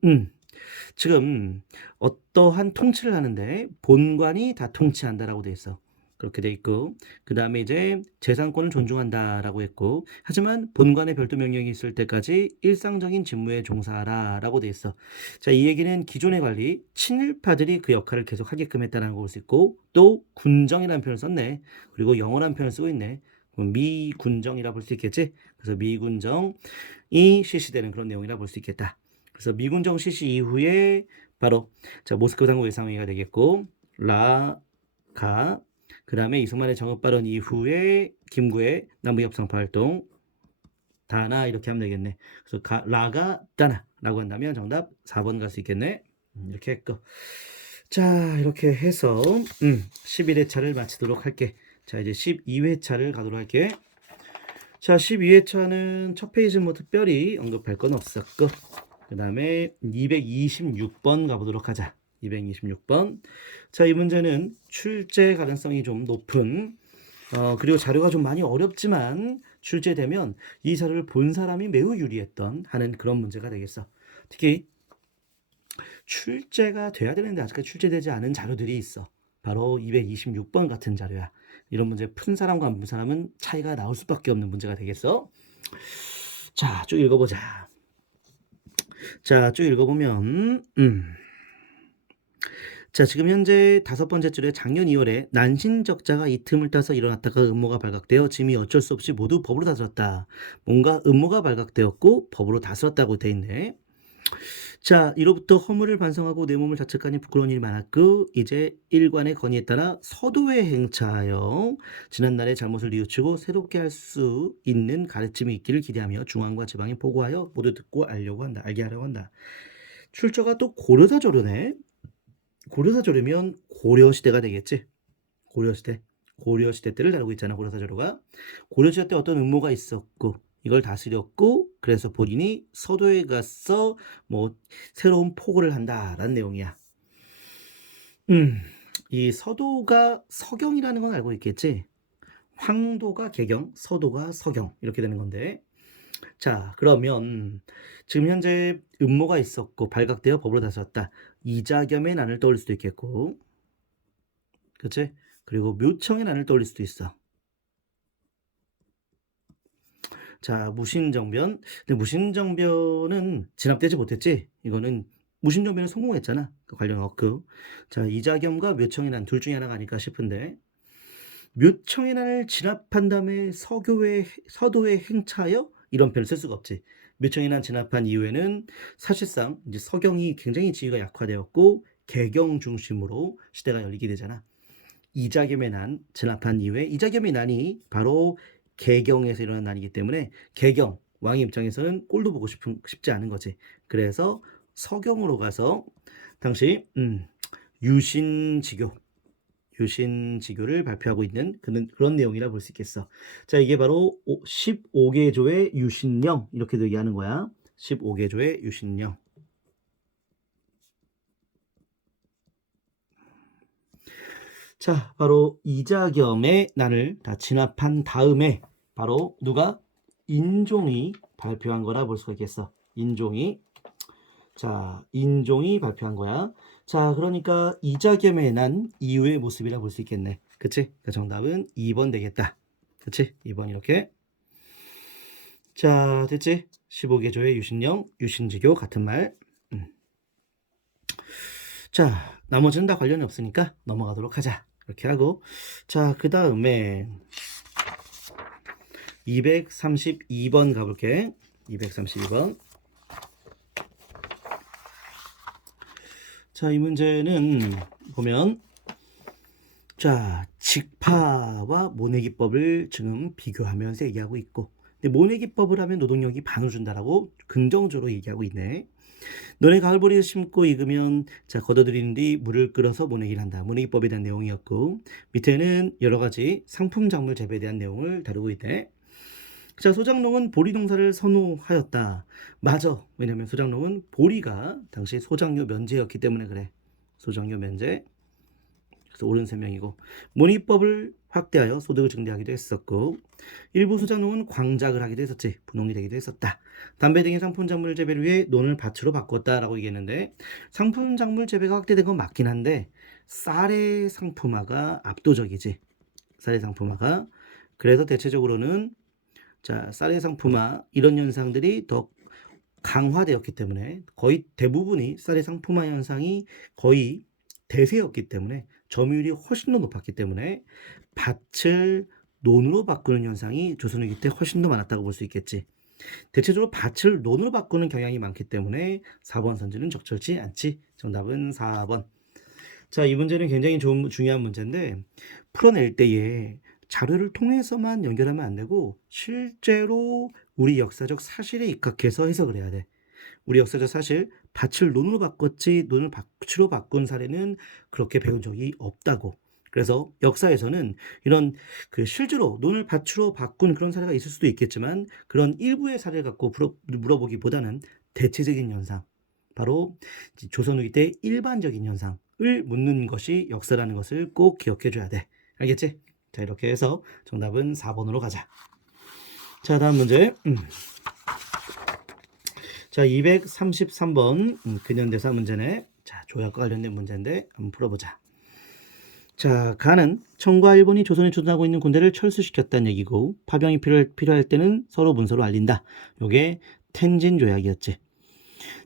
지금 어떠한 통치를 하는데 본관이 다 통치한다라고 돼 있어. 그렇게 돼 있고, 그 다음에 이제 재산권을 존중한다라고 했고, 하지만 본관의 별도 명령이 있을 때까지 일상적인 직무에 종사하라라고 돼 있어. 자, 이 얘기는 기존의 관리 친일파들이 그 역할을 계속 하게끔 했다는 걸 볼 수 있고, 또 군정이라는 표현을 썼네. 그리고 영어라는 표현을 쓰고 있네. 미군정이라 볼 수 있겠지. 그래서 미군정이 실시되는 그런 내용이라 볼 수 있겠다. 그래서 미군정 실시 이후에 바로 자, 모스크바 당국 외상회의가 되겠고, 라가 그 다음에 이승만의 정읍 발언 이후에 김구의 남북협상파 활동 다나 이렇게 하면 되겠네. 그래서 라가 다나라고 한다면 정답 4번 갈 수 있겠네. 이렇게 했고. 자, 이렇게 해서 11회차를 마치도록 할게. 자, 이제 12회차를 가도록 할게. 자, 12회차는 첫 페이지는 뭐 특별히 언급할 건 없었고, 그 다음에 226번 가보도록 하자. 226번. 자, 이 문제는 출제 가능성이 좀 높은 그리고 자료가 좀 많이 어렵지만 출제되면 이 자료를 본 사람이 매우 유리했던 하는 그런 문제가 되겠어. 특히 출제가 돼야 되는데 아직까지 출제되지 않은 자료들이 있어. 바로 226번 같은 자료야. 이런 문제 푼 사람과 안 푼 사람은 차이가 나올 수밖에 없는 문제가 되겠어. 자, 쭉 읽어보자. 자, 쭉 읽어보면 자, 지금 현재 5번째 줄에 작년 2월에 난신적자가 이 틈을 따서 일어났다가 음모가 발각되어 짐이 어쩔 수 없이 모두 법으로 다스렸다. 뭔가 음모가 발각되었고 법으로 다스렸다고 돼 있네. 자, 이로부터 허물을 반성하고 내 몸을 자책하니 부끄러운 일이 많았고 이제 일관의 건의에 따라 서도에 행차하여 지난날의 잘못을 뉘우치고 새롭게 할 수 있는 가르침이 있기를 기대하며 중앙과 지방에 보고하여 모두 듣고 알게 하려고 한다. 출처가 또 고려사조르네. 고려사조르면 고려시대가 되겠지. 고려시대 때를 다루고 있잖아. 고려사조르가 고려시대 때 어떤 음모가 있었고 이걸 다스렸고 그래서 본인이 서도에 가서 뭐 새로운 포고를 한다라는 내용이야. 이 서도가 서경이라는 건 알고 있겠지. 황도가 개경, 서도가 서경 이렇게 되는 건데. 자, 그러면 지금 현재 음모가 있었고 발각되어 법으로 다스렸다. 이자겸의 난을 떠올릴 수도 있겠고, 그치? 그리고 묘청의 난을 떠올릴 수도 있어. 자, 무신정변. 근데 무신정변은 진압되지 못했지? 이거는 무신정변은 성공했잖아. 그 관련 어크. 자, 이자겸과 묘청의 난 둘 중에 하나가 아닐까 싶은데 묘청의 난을 진압한 다음에 서도에 행차하여 이런 표현을 쓸 수가 없지. 묘청의 난 진압한 이후에는 사실상 이제 서경이 굉장히 지위가 약화되었고 개경 중심으로 시대가 열리게 되잖아. 이자겸의 난 진압한 이후에 이자겸의 난이 바로 개경에서 일어난 난이기 때문에 개경 왕의 입장에서는 꼴도 보고 싶지 않은 거지. 그래서 서경으로 가서 당시 유신지교를 발표하고 있는 그런 내용이라 볼 수 있겠어. 자, 이게 바로 15개조의 유신령 이렇게도 얘기하는 거야. 15개조의 유신령. 자, 바로 이자겸의 난을 다 진압한 다음에 바로 누가? 인종이 발표한 거라 볼 수가 있겠어. 인종이 발표한 거야. 자, 그러니까 이자겸의 난 이후의 모습이라 볼 수 있겠네. 그치? 그러니까 정답은 2번 되겠다. 그치? 2번 이렇게. 자, 됐지? 15개조의 유신령, 유신지교 같은 말. 자, 나머지는 다 관련이 없으니까 넘어가도록 하자. 이렇게 하고. 자, 그 다음에 232번 가볼게. 232번. 자, 이 문제는 보면 자, 직파와 모내기법을 지금 비교하면서 얘기하고 있고, 근데 모내기법을 하면 노동력이 반을 준다라고 긍정적으로 얘기하고 있네. 너네 가을보리를 심고 익으면 자 걷어들이는 뒤 물을 끓여서 모내기를 한다. 모내기법에 대한 내용이었고 밑에는 여러 가지 상품 작물 재배에 대한 내용을 다루고 있대. 자, 소장농은 보리 농사를 선호하였다. 맞아. 왜냐면 소장농은 보리가 당시 소장료 면제였기 때문에 그래. 소장료 면제. 그래서 옳은 설명이고 모내기법을 확대하여 소득을 증대하기도 했었고 일부 소작농은 광작을 하기도 했었지. 분홍이 되기도 했었다. 담배 등의 상품 작물 재배를 위해 논을 밭으로 바꿨다라고 얘기했는데 상품 작물 재배가 확대된 건 맞긴 한데 쌀의 상품화가 압도적이지. 쌀의 상품화가. 그래서 대체적으로는 자, 쌀의 상품화 이런 현상들이 더 강화되었기 때문에 거의 대부분이 쌀의 상품화 현상이 거의 대세였기 때문에 점유율이 훨씬 더 높았기 때문에 밭을 논으로 바꾸는 현상이 조선후기 때 훨씬 더 많았다고 볼 수 있겠지. 대체적으로 밭을 논으로 바꾸는 경향이 많기 때문에 4번 선지는 적절치 않지. 정답은 4번. 자, 이 문제는 굉장히 중요한 문제인데 풀어낼 때에 자료를 통해서만 연결하면 안 되고 실제로 우리 역사적 사실에 입각해서 해석을 해야 돼. 우리 역사적 사실 밭을 논으로 바꿨지 논을 밭으로 바꾼 사례는 그렇게 배운 적이 없다고. 그래서 역사에서는 이런 그 실제로 논을 밭으로 바꾼 그런 사례가 있을 수도 있겠지만 그런 일부의 사례를 갖고 물어보기보다는 대체적인 현상, 바로 조선 후기 때 일반적인 현상을 묻는 것이 역사라는 것을 꼭 기억해 줘야 돼. 알겠지? 자, 이렇게 해서 정답은 4번으로 가자. 자, 다음 문제. 자, 233번 근현대사 문제네. 자, 조약과 관련된 문제인데 한번 풀어보자. 자, 가는 청과 일본이 조선에 주둔하고 있는 군대를 철수시켰다는 얘기고 파병이 필요할 때는 서로 문서로 알린다. 요게 텐진 조약이었지.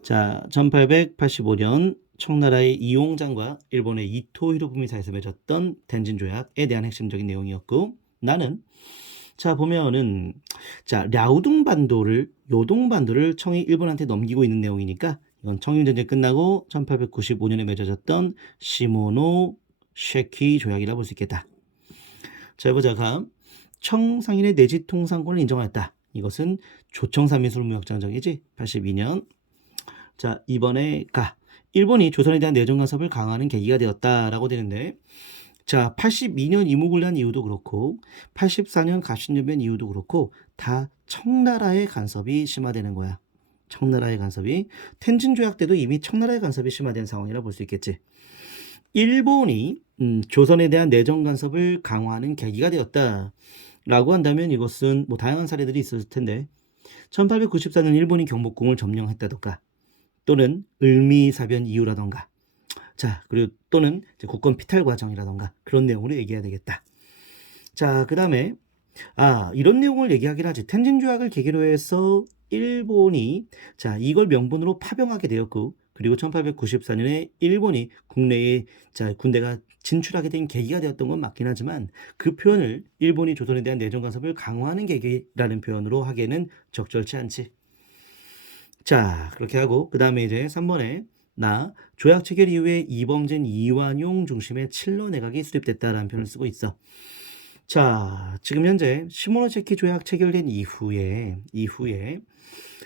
자, 1885년 청나라의 이홍장과 일본의 이토 히로부미 사이에서 맺었던 텐진 조약에 대한 핵심적인 내용이었고 나는 자, 보면은 자, 요동반도를 청이 일본한테 넘기고 있는 내용이니까 이건 청일전쟁 끝나고 1895년에 맺어졌던 시모노 쉐키 조약이라 볼 수 있겠다. 자, 해보자. 청상인의 내지 통상권을 인정하였다. 이것은 조청삼민술무역장정이지. 82년. 자, 이번에 일본이 조선에 대한 내정 간섭을 강화하는 계기가 되었다라고 되는데 자, 82년 이목을 한 이유도 그렇고 84년 갑신년변 이유도 그렇고 다 청나라의 간섭이 심화되는 거야. 청나라의 간섭이 텐진 조약 때도 이미 청나라의 간섭이 심화된 상황이라 볼 수 있겠지. 일본이 조선에 대한 내정 간섭을 강화하는 계기가 되었다라고 한다면 이것은 뭐 다양한 사례들이 있었을 텐데 1894년 일본이 경복궁을 점령했다던가 또는 을미사변 이후라던가 자, 그리고 또는 이제 국권 피탈 과정이라던가 그런 내용으로 얘기해야 되겠다. 자, 그다음에 이런 내용을 얘기하긴 하지. 텐진 조약을 계기로 해서 일본이 자, 이걸 명분으로 파병하게 되었고 그리고 1894년에 일본이 국내에 자, 군대가 진출하게 된 계기가 되었던 건 맞긴 하지만 그 표현을 일본이 조선에 대한 내정 간섭을 강화하는 계기라는 표현으로 하기에는 적절치 않지. 자, 그렇게 하고 그다음에 이제 3번에 조약 체결 이후에 이범진 이완용 중심의 칠러 내각이 수립됐다라는 표현을 쓰고 있어. 자, 지금 현재 시모노세키 조약 체결된 이후에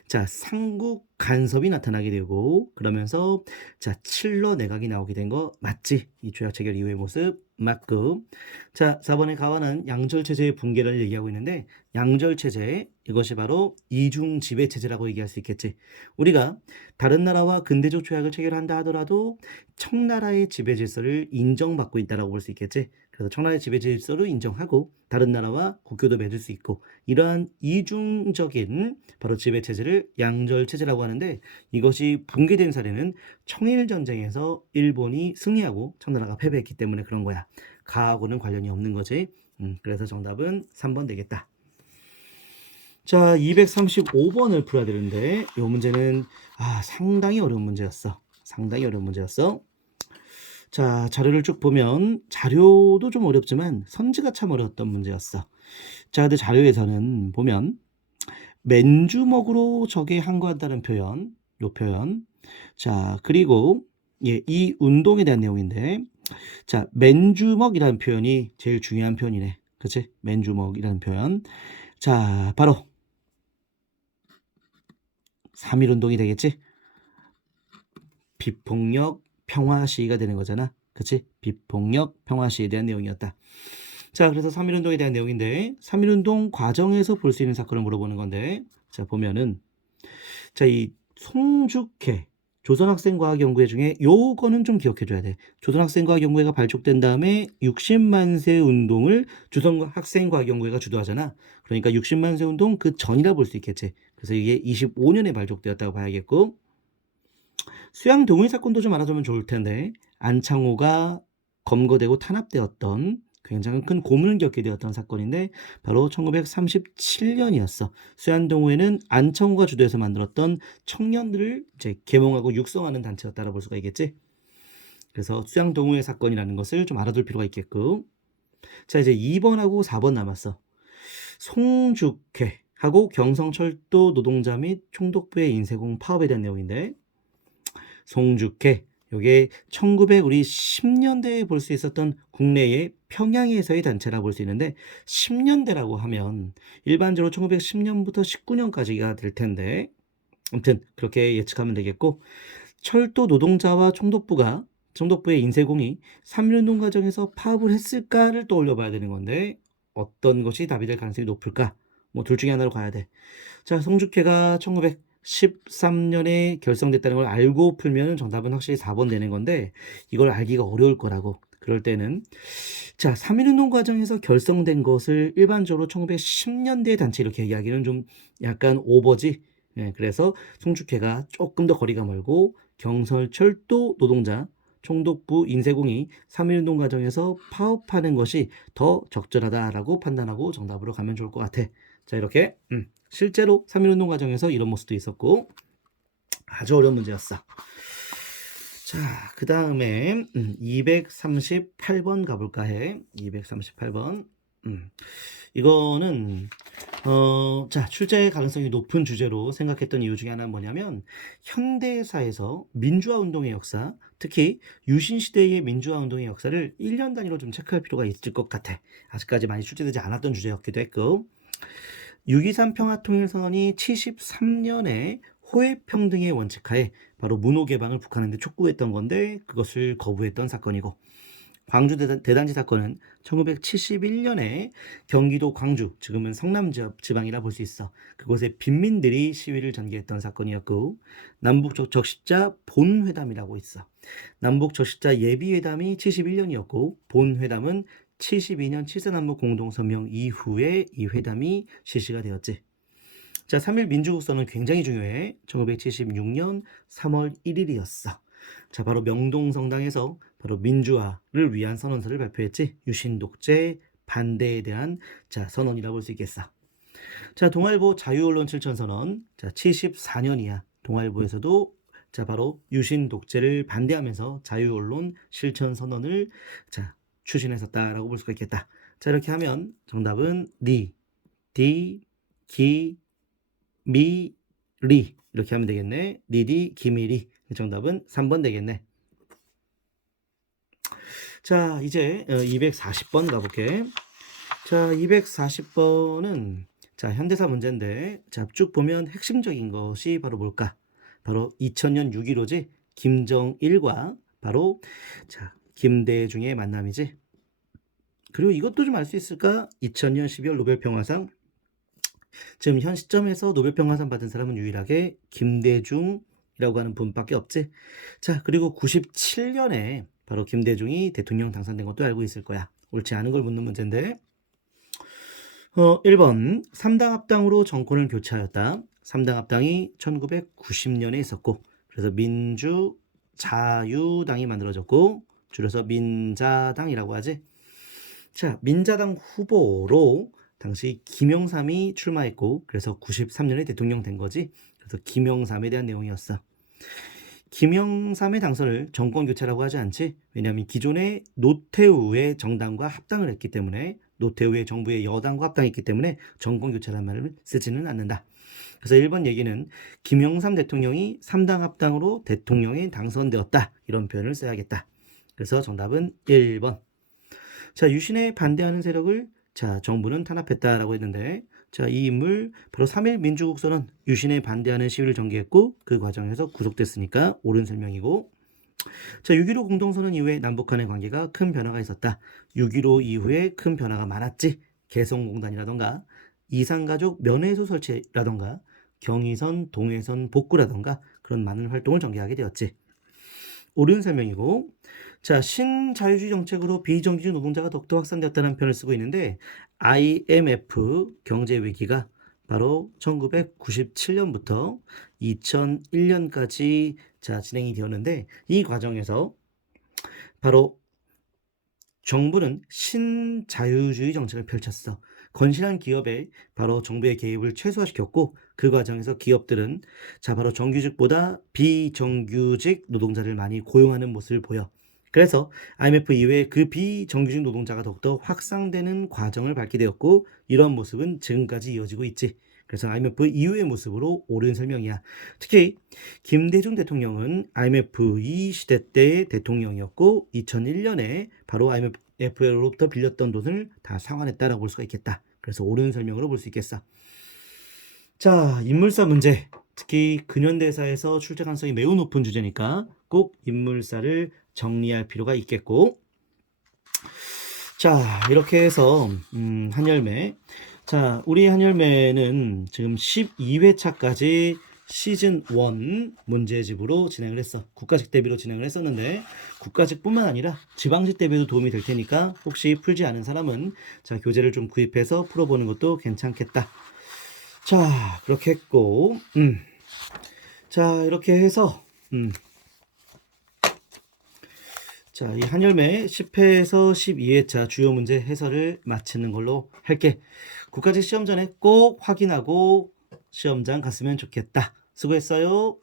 자, 삼국 간섭이 나타나게 되고 그러면서 자, 칠러 내각이 나오게 된 거 맞지? 이 조약 체결 이후의 모습 맞고. 자, 4번에 가와는 양절 체제의 붕괴를 얘기하고 있는데 양절 체제 이것이 바로 이중 지배 체제라고 얘기할 수 있겠지. 우리가 다른 나라와 근대적 조약을 체결한다 하더라도 청나라의 지배 질서를 인정받고 있다라고 볼 수 있겠지. 그래서 청나라의 지배 질서를 인정하고 다른 나라와 국교도 맺을 수 있고 이러한 이중적인 바로 지배 체제를 양절 체제라고 하는데 이것이 붕괴된 사례는 청일 전쟁에서 일본이 승리하고 청나라가 패배했기 때문에 그런 거야. 가하고는 관련이 없는 거지. 그래서 정답은 3번 되겠다. 자, 235번을 풀어야 되는데 이 문제는 상당히 어려운 문제였어. 상당히 어려운 문제였어. 자, 자료를 쭉 보면 자료도 좀 어렵지만 선지가 참 어려웠던 문제였어. 자, 근데 자료에서는 보면 맨주먹으로 적에 항거한다는 표현, 요 표현. 자, 그리고 이 운동에 대한 내용인데 자, 맨주먹이라는 표현이 제일 중요한 표현이네. 그치? 맨주먹이라는 표현. 자, 바로 3.1 운동이 되겠지? 비폭력 평화 시위가 되는 거잖아. 그치? 비폭력 평화 시위에 대한 내용이었다. 자, 그래서 3.1 운동에 대한 내용인데 3.1 운동 과정에서 볼 수 있는 사건을 물어보는 건데 자, 보면은 자, 이 송죽회 조선학생과학연구회 중에 요거는 좀 기억해줘야 돼. 조선학생과학연구회가 발족된 다음에 60만세 운동을 조선학생과학연구회가 주도하잖아. 그러니까 60만세 운동 그 전이라 볼 수 있겠지. 그래서 이게 25년에 발족되었다고 봐야겠고 수양 동일 사건도 좀 알아두면 좋을 텐데 안창호가 검거되고 탄압되었던 굉장히 큰 고문을 겪게 되었던 사건인데 바로 1937년이었어. 수양동호회는 안창호가 주도해서 만들었던 청년들을 이제 계몽하고 육성하는 단체였다라 볼 수가 있겠지. 그래서 수양동호회 사건이라는 것을 좀 알아둘 필요가 있겠고. 자, 이제 2번하고 4번 남았어. 송죽회하고 경성철도 노동자 및 총독부의 인쇄공 파업에 대한 내용인데 송죽회 요게 1910년대에 볼 수 있었던 국내의 평양에서의 단체라 볼 수 있는데 10년대라고 하면 일반적으로 1910년부터 19년까지가 될 텐데 아무튼 그렇게 예측하면 되겠고 철도 노동자와 총독부의 인쇄공이 3.1운동 과정에서 파업을 했을까를 떠올려 봐야 되는 건데 어떤 것이 답이 될 가능성이 높을까? 뭐 둘 중에 하나로 가야 돼. 자, 송죽회가 1913년에 결성됐다는 걸 알고 풀면 정답은 확실히 4번 되는 건데 이걸 알기가 어려울 거라고. 그럴 때는 자, 3.1운동 과정에서 결성된 것을 일반적으로 1910년대 단체 이렇게 이야기는 좀 약간 오버지. 그래서 송죽회가 조금 더 거리가 멀고 경설철도 노동자 총독부 인쇄공이 3.1운동 과정에서 파업하는 것이 더 적절하다라고 판단하고 정답으로 가면 좋을 것 같아. 자, 이렇게 실제로 3.1운동 과정에서 이런 모습도 있었고 아주 어려운 문제였어. 자, 그 다음에 238번 가볼까 해. 238번. 이거는 자, 출제 가능성이 높은 주제로 생각했던 이유 중에 하나는 뭐냐면 현대사에서 민주화 운동의 역사, 특히 유신 시대의 민주화 운동의 역사를 1년 단위로 좀 체크할 필요가 있을 것 같아. 아직까지 많이 출제되지 않았던 주제였기도 했고 6.23 평화통일선언이 73년에 호혜평등의 원칙하에 바로 문호개방을 북한한테 촉구했던 건데 그것을 거부했던 사건이고 광주 대단지 사건은 1971년에 경기도 광주, 지금은 성남 지방이라 볼 수 있어. 그곳에 빈민들이 시위를 전개했던 사건이었고 남북 적십자 본회담이라고 있어. 남북 적십자 예비회담이 71년이었고 본회담은 72년 7사 남북 공동성명 이후에 이 회담이 실시가 되었지. 자, 3.1 민주국선은 굉장히 중요해. 1976년 3월 1일이었어. 자, 바로 명동성당에서 바로 민주화를 위한 선언서를 발표했지. 유신 독재 반대에 대한 자, 선언이라고 볼 수 있겠어. 자, 동아일보 자유언론 실천선언. 자, 74년이야. 동아일보에서도 자, 바로 유신 독재를 반대하면서 자유언론 실천선언을 자, 추진했었다라고 볼 수가 있겠다. 자, 이렇게 하면 정답은 니, 디, 기, 미, 리 이렇게 하면 되겠네. 니디, 기미리. 정답은 3번 되겠네. 자, 이제 240번 가볼게. 자, 240번은 자, 현대사 문제인데 자, 쭉 보면 핵심적인 것이 바로 뭘까? 바로 2000년 6.15지. 김정일과 바로 자, 김대중의 만남이지. 그리고 이것도 좀 알 수 있을까? 2000년 12월 노벨 평화상. 지금 현 시점에서 노벨 평화상 받은 사람은 유일하게 김대중이라고 하는 분밖에 없지. 자, 그리고 97년에 바로 김대중이 대통령 당선된 것도 알고 있을 거야. 옳지 않은 걸 묻는 문제인데 1번 3당 합당으로 정권을 교체하였다. 3당 합당이 1990년에 있었고 그래서 민주자유당이 만들어졌고 줄여서 민자당이라고 하지. 자, 민자당 후보로 당시 김영삼이 출마했고 그래서 93년에 대통령 된 거지. 그래서 김영삼에 대한 내용이었어. 김영삼의 당선을 정권 교체라고 하지 않지. 왜냐하면 기존의 노태우의 정당과 합당을 했기 때문에 노태우의 정부의 여당과 합당했기 때문에 정권 교체라는 말을 쓰지는 않는다. 그래서 1번 얘기는 김영삼 대통령이 3당 합당으로 대통령에 당선되었다. 이런 표현을 써야겠다. 그래서 정답은 1번. 자, 유신에 반대하는 세력을 자, 정부는 탄압했다라고 했는데 자, 이 인물 바로 3.1 민주국선언 유신에 반대하는 시위를 전개했고 그 과정에서 구속됐으니까 옳은 설명이고 자, 6.15 공동선언 이후에 남북 간의 관계가 큰 변화가 있었다. 6.15 이후에 큰 변화가 많았지. 개성공단이라던가 이산가족 면회소 설치라던가 경의선, 동해선 복구라던가 그런 많은 활동을 전개하게 되었지. 옳은 설명이고 자, 신자유주의 정책으로 비정규직 노동자가 더욱더 확산되었다는 표현을 쓰고 있는데 IMF 경제위기가 바로 1997년부터 2001년까지 자, 진행이 되었는데 이 과정에서 바로 정부는 신자유주의 정책을 펼쳤어. 건실한 기업에 바로 정부의 개입을 최소화시켰고 그 과정에서 기업들은 자, 바로 정규직보다 비정규직 노동자를 많이 고용하는 모습을 보여. 그래서 IMF 이후에 그 비정규직 노동자가 더욱더 확산되는 과정을 밟게 되었고 이런 모습은 지금까지 이어지고 있지. 그래서 IMF 이후의 모습으로 옳은 설명이야. 특히 김대중 대통령은 IMF 이 시대 때의 대통령이었고 2001년에 바로 IMF로부터 빌렸던 돈을 다 상환했다라고 볼 수가 있겠다. 그래서 옳은 설명으로 볼 수 있겠어. 자, 인물사 문제. 특히 근현대사에서 출제 가능성이 매우 높은 주제니까 꼭 인물사를 정리할 필요가 있겠고 자, 이렇게 해서 한열매 자, 우리 한열매는 지금 12회차까지 시즌 1 문제집으로 진행을 했어. 국가직 대비로 진행을 했었는데 국가직뿐만 아니라 지방직 대비도 도움이 될 테니까 혹시 풀지 않은 사람은 자, 교재를 좀 구입해서 풀어보는 것도 괜찮겠다. 자, 그렇게 했고 자, 이렇게 해서 자, 이 한열매 10회에서 12회차 주요 문제 해설을 마치는 걸로 할게. 국가직 시험 전에 꼭 확인하고 시험장 갔으면 좋겠다. 수고했어요.